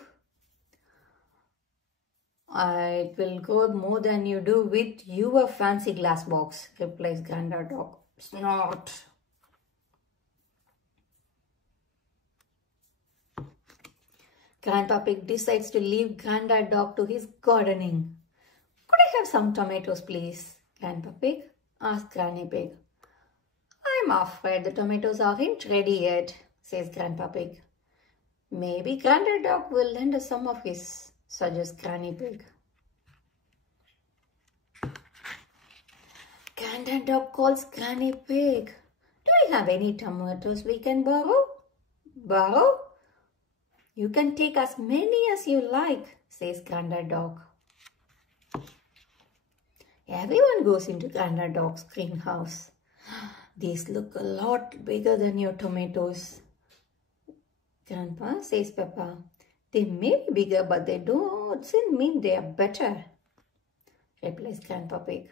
It will grow more than you do with your fancy glass box, replies Granddad Dog. Snort. Grandpa Pig decides to leave Granddad Dog to his gardening. Could I have some tomatoes, please? Grandpa Pig asked Granny Pig. I I'm afraid the tomatoes aren't ready yet, says Grandpa Pig. Maybe Granddad Dog will lend us some of his, suggests Granny Pig. Granddad Dog calls Granny Pig. Do you have any tomatoes we can borrow? Borrow? You can take as many as you like, says Granddad Dog. Everyone goes into Granddad Dog's greenhouse. These look a lot bigger than your tomatoes. Grandpa, says Peppa. They may be bigger, but they don't mean they are better, replies Grandpa Pig.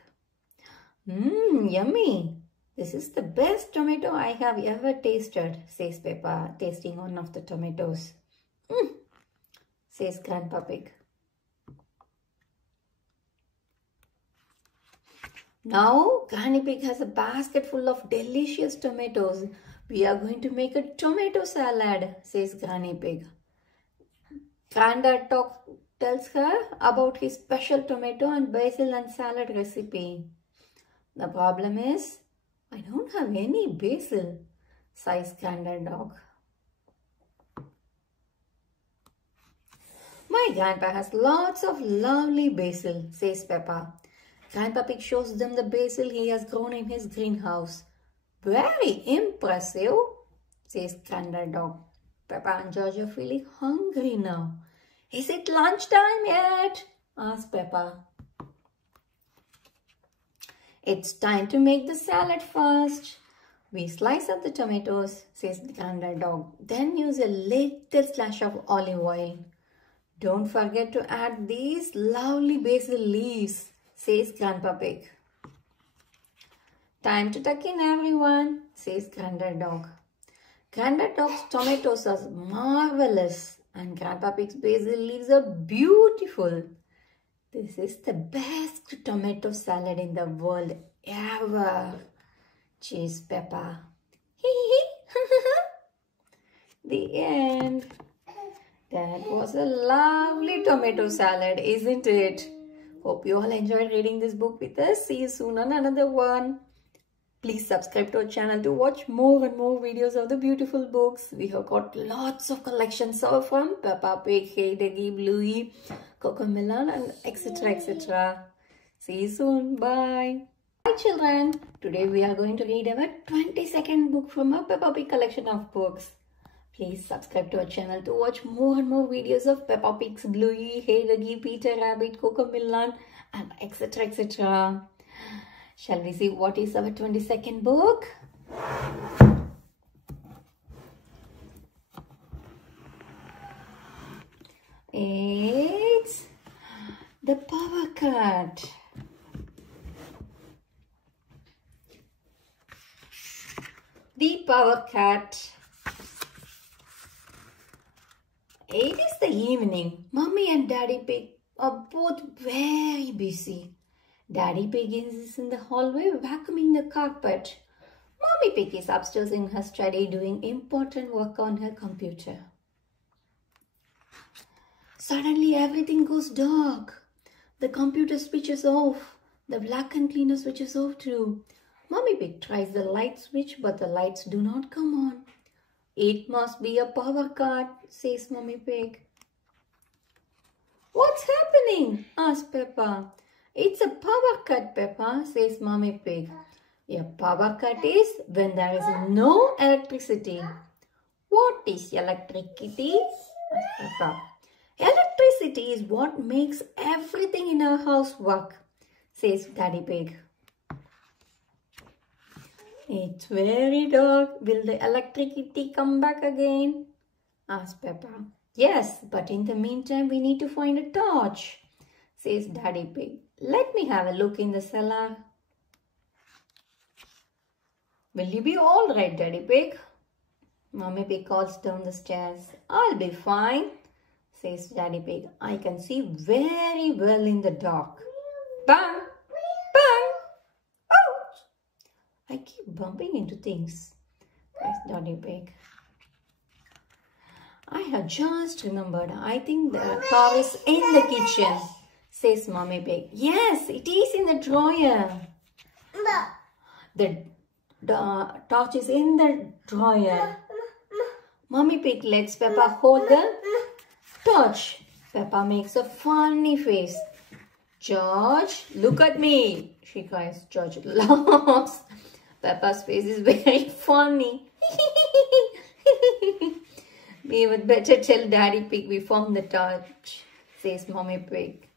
Yummy. This is the best tomato I have ever tasted, says Peppa, tasting one of the tomatoes. Says Grandpa Pig. Now, Granny Pig has a basket full of delicious tomatoes. We are going to make a tomato salad, says Granny Pig. Granddad tells her about his special tomato and basil and salad recipe. The problem is, I don't have any basil, sighs Granddad Dog. My grandpa has lots of lovely basil, says Peppa. Grandpa Pig shows them the basil he has grown in his greenhouse. Very impressive, says Granddad Dog. Peppa and George are feeling hungry now. Is it lunchtime yet? asks Peppa. It's time to make the salad first. We slice up the tomatoes, says Granddad Dog. Then use a little splash of olive oil. Don't forget to add these lovely basil leaves, says Grandpa Pig. Time to tuck in, everyone, says Granddad Dog. Granddad Dog's tomatoes are marvelous and Grandpa Pig's basil leaves are beautiful. This is the best tomato salad in the world ever, cheers Peppa. The end. That was a lovely tomato salad, isn't it? Hope you all enjoyed reading this book with us. See you soon on another one. Please subscribe to our channel to watch more and more videos of the beautiful books. We have got lots of collections from Peppa Pig, Hey Doggy, Bluey, Cocomelon, and etc. etc. See you soon. Bye. Hi children. Today we are going to read our 22nd book from our Peppa Pig collection of books. Please subscribe to our channel to watch more and more videos of Peppa Pig's Bluey, Hey Doggy, Peter Rabbit, Cocomelon, and etc. etc. Shall we see what is our 22nd book? It's The Power Cut. The Power Cut. It is the evening. Mummy and Daddy Pig are both very busy. Daddy Pig is in the hallway vacuuming the carpet. Mommy Pig is upstairs in her study doing important work on her computer. Suddenly everything goes dark. The computer switches off. The vacuum cleaner switches off too. Mommy Pig tries the light switch but the lights do not come on. It must be a power cut, says Mommy Pig. What's happening? asks Peppa. It's a power cut, Peppa, says Mommy Pig. A power cut is when there is no electricity. What is electricity? asks Peppa. Electricity is what makes everything in our house work, says Daddy Pig. It's very dark. Will the electricity come back again? asks Peppa. Yes, but in the meantime we need to find a torch, says Daddy Pig. Let me have a look in the cellar. Will you be all right, Daddy Pig? Mommy Pig calls down the stairs. I'll be fine, says Daddy Pig. I can see very well in the dark. Bang! Bang! Ouch! I keep bumping into things, says Daddy Pig. I have just remembered. I think the car is in the kitchen, says Mommy Pig. Yes, it is in the drawer. The torch is in the drawer. Mommy Pig lets Peppa hold the torch. Peppa makes a funny face. George, look at me, she cries. George laughs. Peppa's face is very funny. We would better tell Daddy Pig we found the torch, says Mommy Pig.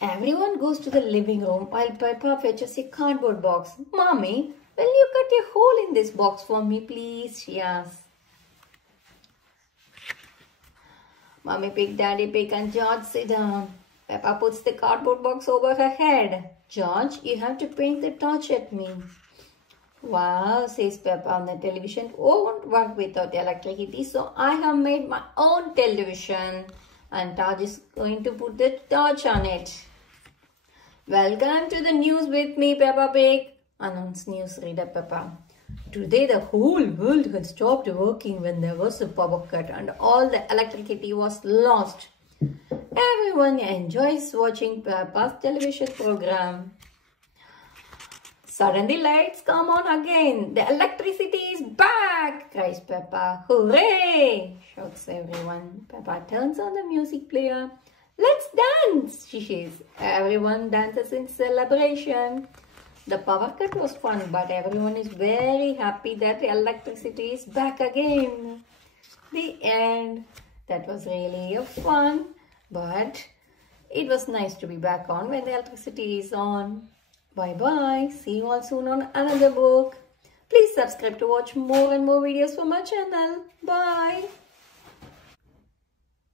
Everyone goes to the living room while Peppa fetches a cardboard box. Mommy, will you cut a hole in this box for me, please? She asks. Mommy Pig, Daddy Pig and George sit down. Peppa puts the cardboard box over her head. George, you have to point the torch at me. Wow, says Peppa, the television won't work without electricity, so I have made my own television. And George is going to put the torch on it. Welcome to the news with me, Peppa Pig, announced newsreader Peppa. Today the whole world had stopped working when there was a power cut and all the electricity was lost. Everyone enjoys watching Peppa's television program. Suddenly lights come on again. The electricity is back, cries Peppa. Hooray, shouts everyone. Peppa turns on the music player. Let's dance, she says. Everyone dances in celebration. The power cut was fun, but everyone is very happy that the electricity is back again. The end. That was really a fun, but it was nice to be back on when the electricity is on. Bye-bye. See you all soon on another book. Please subscribe to watch more and more videos from my channel. Bye.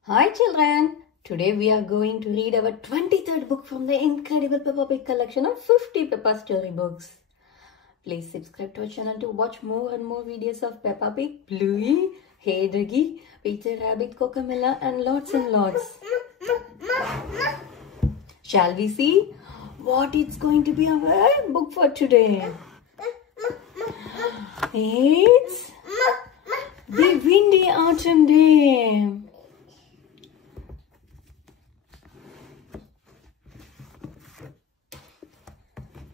Hi children. Today we are going to read our 23rd book from the incredible Peppa Pig collection of 50 Peppa storybooks. Please subscribe to our channel to watch more and more videos of Peppa Pig, Bluey, Hey Doggy, Peter Rabbit, Cocamilla and lots. Shall we see what it's going to be our book for today? It's The Windy Autumn Day.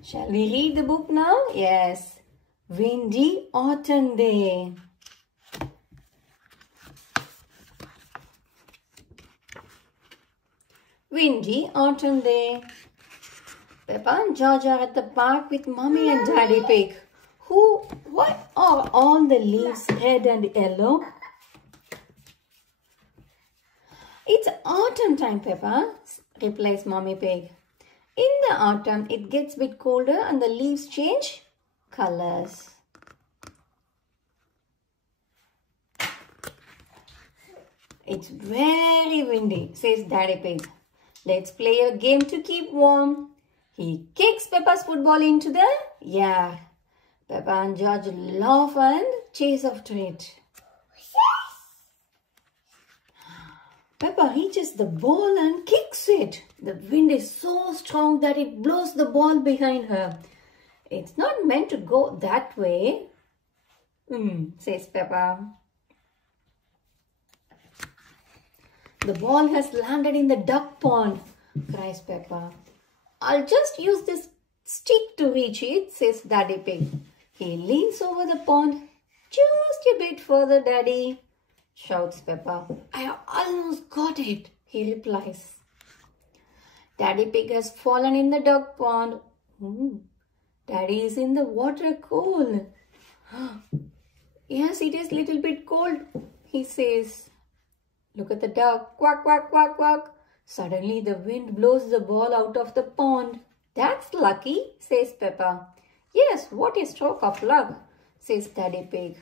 Shall we read the book now? Yes. Windy Autumn Day. Windy Autumn Day. Peppa and George are at the park with Mommy and Daddy Pig. Why are all the leaves red and yellow? It's autumn time, Peppa, replies Mommy Pig. In the autumn, it gets a bit colder and the leaves change colors. It's very windy, says Daddy Pig. Let's play a game to keep warm. He kicks Peppa's football into the air. Peppa and George laugh and chase after it. Peppa reaches the ball and kicks it. The wind is so strong that it blows the ball behind her. It's not meant to go that way, says Peppa. The ball has landed in the duck pond, cries Peppa. I'll just use this stick to reach it, says Daddy Pig. He leans over the pond. Just a bit further, Daddy, shouts Peppa. I almost got it, he replies. Daddy Pig has fallen in the duck pond. Daddy is in the water cold. Yes, it is a little bit cold, he says. Look at the duck. Quack, quack, quack, quack. Suddenly the wind blows the ball out of the pond. That's lucky, says Peppa. Yes, what a stroke of luck, says Daddy Pig.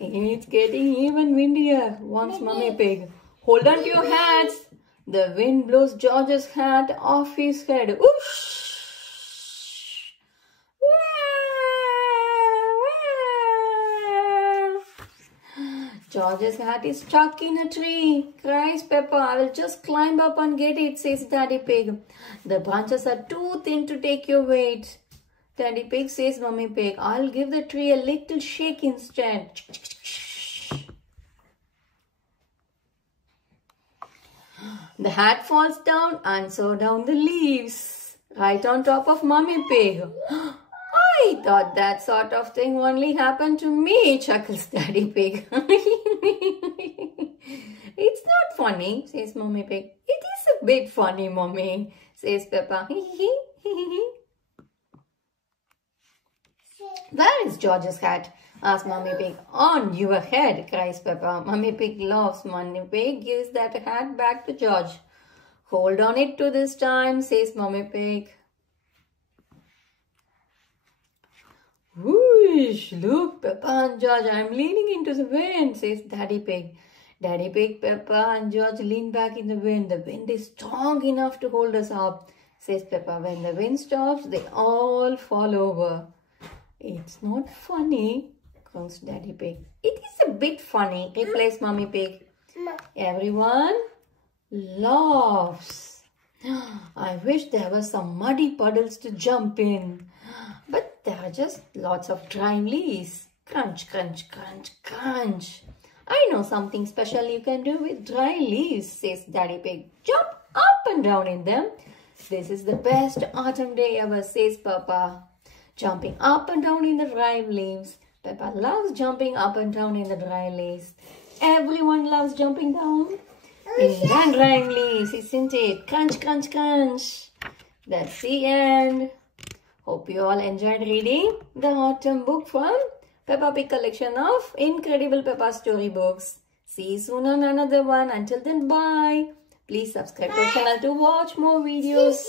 It's getting even windier, warns Mommy Pig. Hold on to your hats. The wind blows George's hat off his head. Whoosh! George's hat is stuck in a tree, cries Peppa. I will just climb up and get it, says Daddy Pig. The branches are too thin to take your weight. Daddy Pig says Mommy Pig, I'll give the tree a little shake instead. The hat falls down and so down the leaves, right on top of Mummy Pig. I thought that sort of thing only happened to me, chuckles Daddy Pig. It's not funny, says Mummy Pig. It is a bit funny, Mummy, says Peppa. Where is George's hat? Asks Mummy Pig. On your head, cries Peppa. Mummy Pig laughs. Mummy Pig gives that hat back to George. Hold on it to this time, says Mummy Pig. Whoosh! Look, Peppa and George, I'm leaning into the wind, says Daddy Pig. Daddy Pig, Peppa and George lean back in the wind. The wind is strong enough to hold us up, says Peppa. When the wind stops, they all fall over. It's not funny, croaks Daddy Pig. It is a bit funny, replies Mummy Pig. Everyone laughs. I wish there were some muddy puddles to jump in. But there are just lots of dry leaves. Crunch, crunch, crunch, crunch. I know something special you can do with dry leaves, says Daddy Pig. Jump up and down in them. This is the best autumn day ever, says Peppa. Jumping up and down in the dry leaves. Peppa loves jumping up and down in the dry leaves. Everyone loves jumping down in the dry leaves, isn't it? Crunch, crunch, crunch. That's the end. Hope you all enjoyed reading the autumn book from Peppa Pig collection of Incredible Peppa storybooks. See you soon on another one. Until then, bye. Please subscribe to our channel to watch more videos.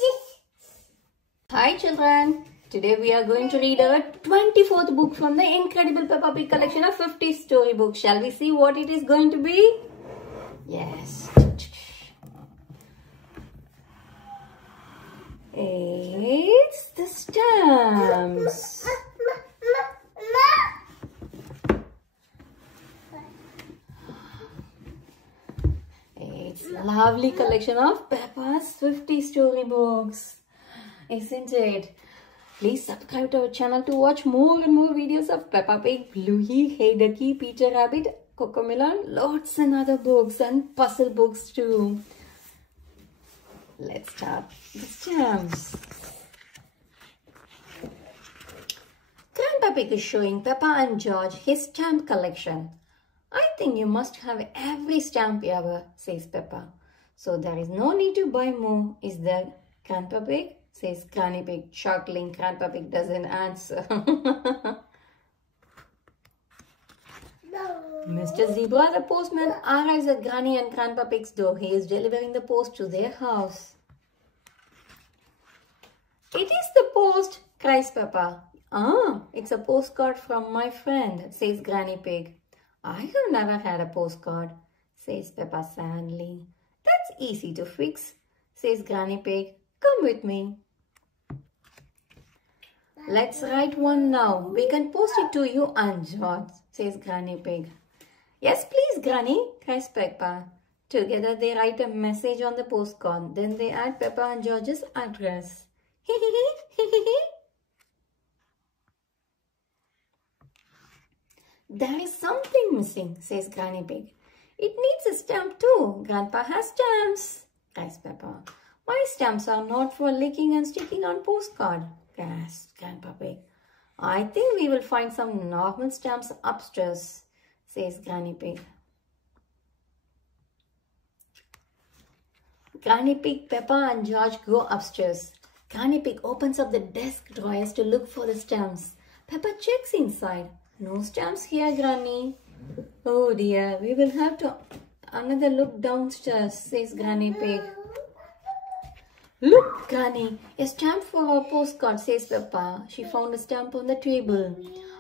Hi children. Today we are going to read our 24th book from the Incredible Peppa Pig collection of 50 storybooks. Shall we see what it is going to be? Yes. It's the stamps. It's a lovely collection of Peppa's 50 storybooks, isn't it? Please subscribe to our channel to watch more and more videos of Peppa Pig, Bluey, Hey Ducky, Peter Rabbit, Cocomelon, lots and other books and puzzle books too. Let's start the stamps. Grandpa Pig is showing Peppa and George his stamp collection. I think you must have every stamp ever, says Peppa. So there is no need to buy more, is there, Grandpa Pig? Says Granny Pig, chuckling. Grandpa Pig doesn't answer. Mr. Zebra, the postman, arrives at Granny and Grandpa Pig's door. He is delivering the post to their house. It is the post, cries Peppa. Ah, it's a postcard from my friend, says Granny Pig. I have never had a postcard, says Peppa sadly. That's easy to fix, says Granny Pig. Come with me. Let's write one now. We can post it to you and George, says Granny Pig. Yes, please, Granny, cries Peppa. Together they write a message on the postcard. Then they add Peppa and George's address. There is something missing, says Granny Pig. It needs a stamp too. Grandpa has stamps, cries Peppa. My stamps are not for licking and sticking on postcard, gasped Grandpa Pig. I think we will find some normal stamps upstairs, says Granny Pig. Granny Pig, Peppa and George go upstairs. Granny Pig opens up the desk drawers to look for the stamps. Peppa checks inside. No stamps here, Granny. Oh dear, we will have to another look downstairs, says Granny Pig. Look, Granny, a stamp for our postcard, says Peppa. She found a stamp on the table.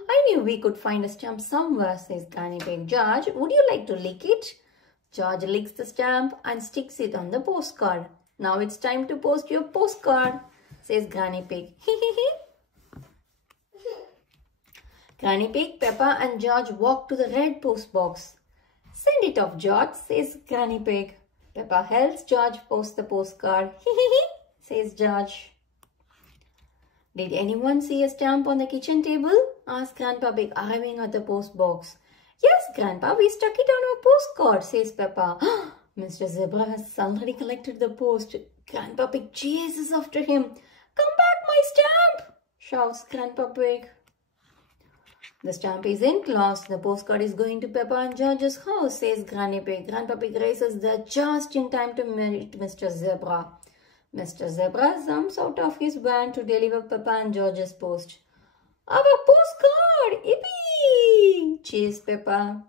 I knew we could find a stamp somewhere, says Granny Pig. George, would you like to lick it? George licks the stamp and sticks it on the postcard. Now it's time to post your postcard, says Granny Pig. Granny Pig, Peppa and George walk to the red post box. Send it off, George, says Granny Pig. Peppa helps George post the postcard. Says George. Did anyone see a stamp on the kitchen table? Asked Grandpa Pig, arriving at the post box. Yes, Grandpa, we stuck it on our postcard, says Peppa. Mr. Zebra has already collected the post. Grandpa Pig chases after him. Come back, my stamp! Shouts Grandpa Pig. The stamp isn't lost. The postcard is going to Peppa and George's house, says Granny Pig. Grandpa Pig races there just in time to meet Mr. Zebra. Mr. Zebra jumps out of his van to deliver Peppa and George's post. Our postcard! Yippee! Cheers, Peppa.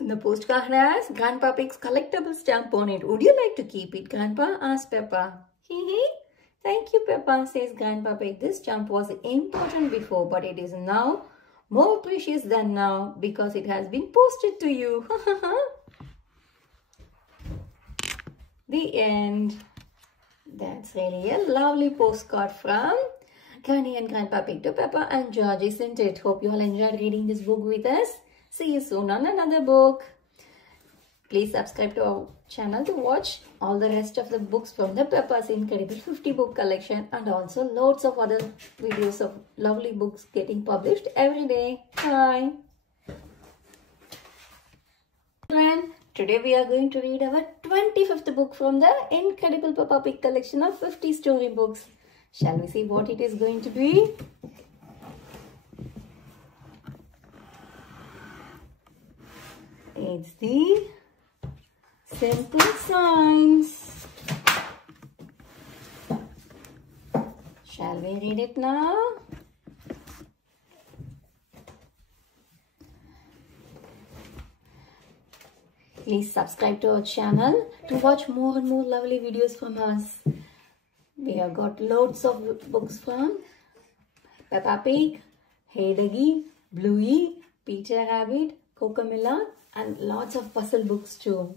The postcard has Grandpa Pig's collectible stamp on it. Would you like to keep it, Grandpa? Asked Peppa. Hee hee. Thank you, Peppa, says Grandpa Pig. This stamp was important before, but it is now more precious than now because it has been posted to you. The end. That's really a lovely postcard from Granny and Grandpa Pig to Peppa and George, isn't it? Hope you all enjoyed reading this book with us. See you soon on another book. Please subscribe to our channel to watch all the rest of the books from the Peppa's Incredible 50 book collection, and also loads of other videos of lovely books getting published every day. Bye. And today we are going to read our 25th book from the Incredible Peppa Pig collection of 50 storybooks. Shall we see what it is going to be? It's the Simple Signs. Shall we read it now? Please subscribe to our channel to watch more and more lovely videos from us. We have got loads of books from Peppa Pig, Hey Doggy, Bluey, Peter Rabbit, Cocamilla, and lots of puzzle books too.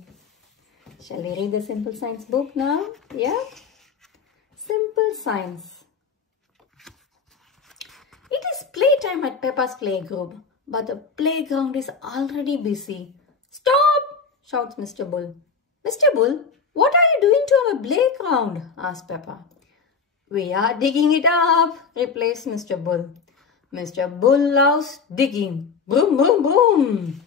Shall we read the Simple Signs book now? Yeah? Simple Signs. It is playtime at Peppa's playgroup, but the playground is already busy. Stop! Shouts Mr. Bull. Mr. Bull, what are you doing to our playground? Asks Peppa. We are digging it up, replies Mr. Bull. Mr. Bull loves digging. Boom, boom, boom.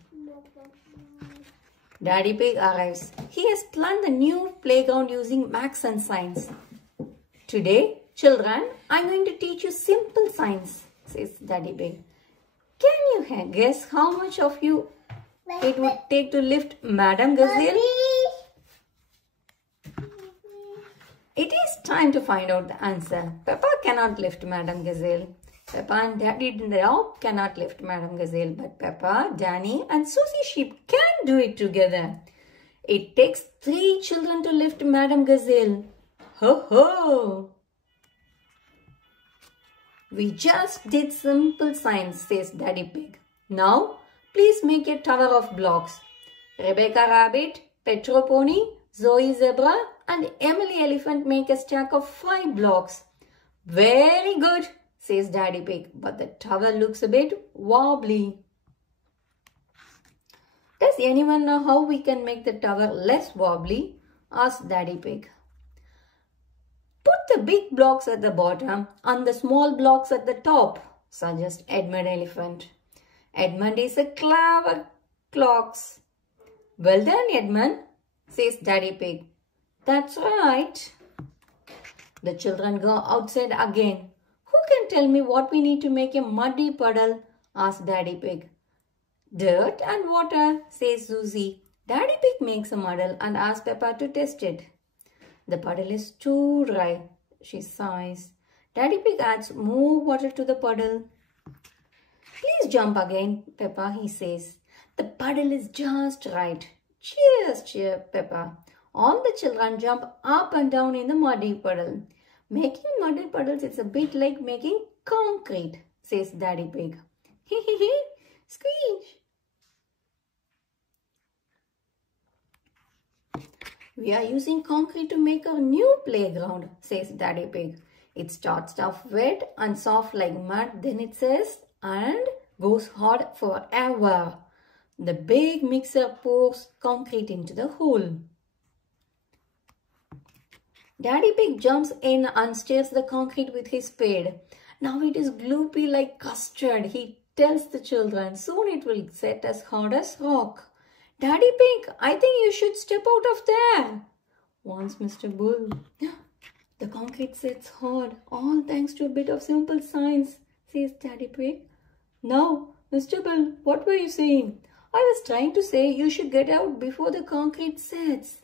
Daddy Pig arrives. He has planned the new playground using maths and science. Today, children, I'm going to teach you simple signs, says Daddy Pig. Can you guess how much of you it would take to lift Madame Gazelle? It is time to find out the answer. Peppa cannot lift Madame Gazelle. Peppa and Daddy Dog cannot lift Madame Gazelle, but Peppa, Danny and Susie Sheep can do it together. It takes 3 children to lift Madame Gazelle. Ho ho! We just did simple signs, says Daddy Pig. Now, please make a tower of blocks. Rebecca Rabbit, Petro Pony, Zoe Zebra and Emily Elephant make a stack of 5 blocks. Very good, says Daddy Pig, but the tower looks a bit wobbly. Does anyone know how we can make the tower less wobbly? Asked Daddy Pig. Put the big blocks at the bottom and the small blocks at the top, suggests Edmund Elephant. Edmund is a clever clogs. Well done, Edmund, says Daddy Pig. That's right. The children go outside again. Who can tell me what we need to make a muddy puddle? Asks Daddy Pig. Dirt and water, says Susie. Daddy Pig makes a muddle and asks Peppa to test it. The puddle is too dry, she sighs. Daddy Pig adds more water to the puddle. Please jump again, Peppa, he says. The puddle is just right. Cheers, cheer, Peppa. All the children jump up and down in the muddy puddle. Making muddy puddles is a bit like making concrete, says Daddy Pig. Hee hee hee, squeeze. We are using concrete to make our new playground, says Daddy Pig. It starts off wet and soft like mud, then it says, and goes hard forever. The big mixer pours concrete into the hole. Daddy Pig jumps in and stirs the concrete with his spade. Now it is gloopy like custard, he tells the children. Soon it will set as hard as rock. Daddy Pig, I think you should step out of there, warns Mr. Bull. The concrete sets hard, all thanks to a bit of simple science, says Daddy Pig. Now, Mr. Bull, what were you saying? I was trying to say you should get out before the concrete sets,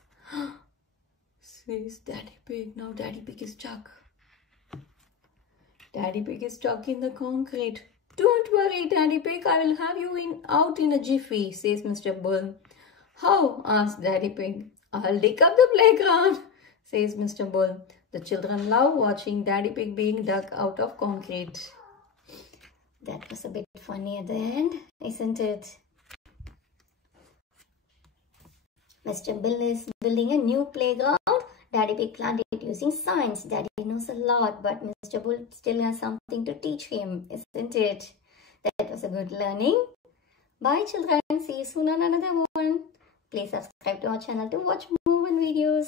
says Daddy Pig. Now Daddy Pig is stuck. Daddy Pig is stuck in the concrete. Don't worry, Daddy Pig, I will have you out in a jiffy, says Mr. Bull. How? Asks Daddy Pig. I'll dig up the playground, says Mr. Bull. The children love watching Daddy Pig being dug out of concrete. That was a bit funny at the end, isn't it? Mr. Bull is building a new playground. Daddy Pig planned it using science. Daddy knows a lot, but Mr. Bull still has something to teach him, isn't it? That was a good learning. Bye children. See you soon on another one. Please subscribe to our channel to watch more videos.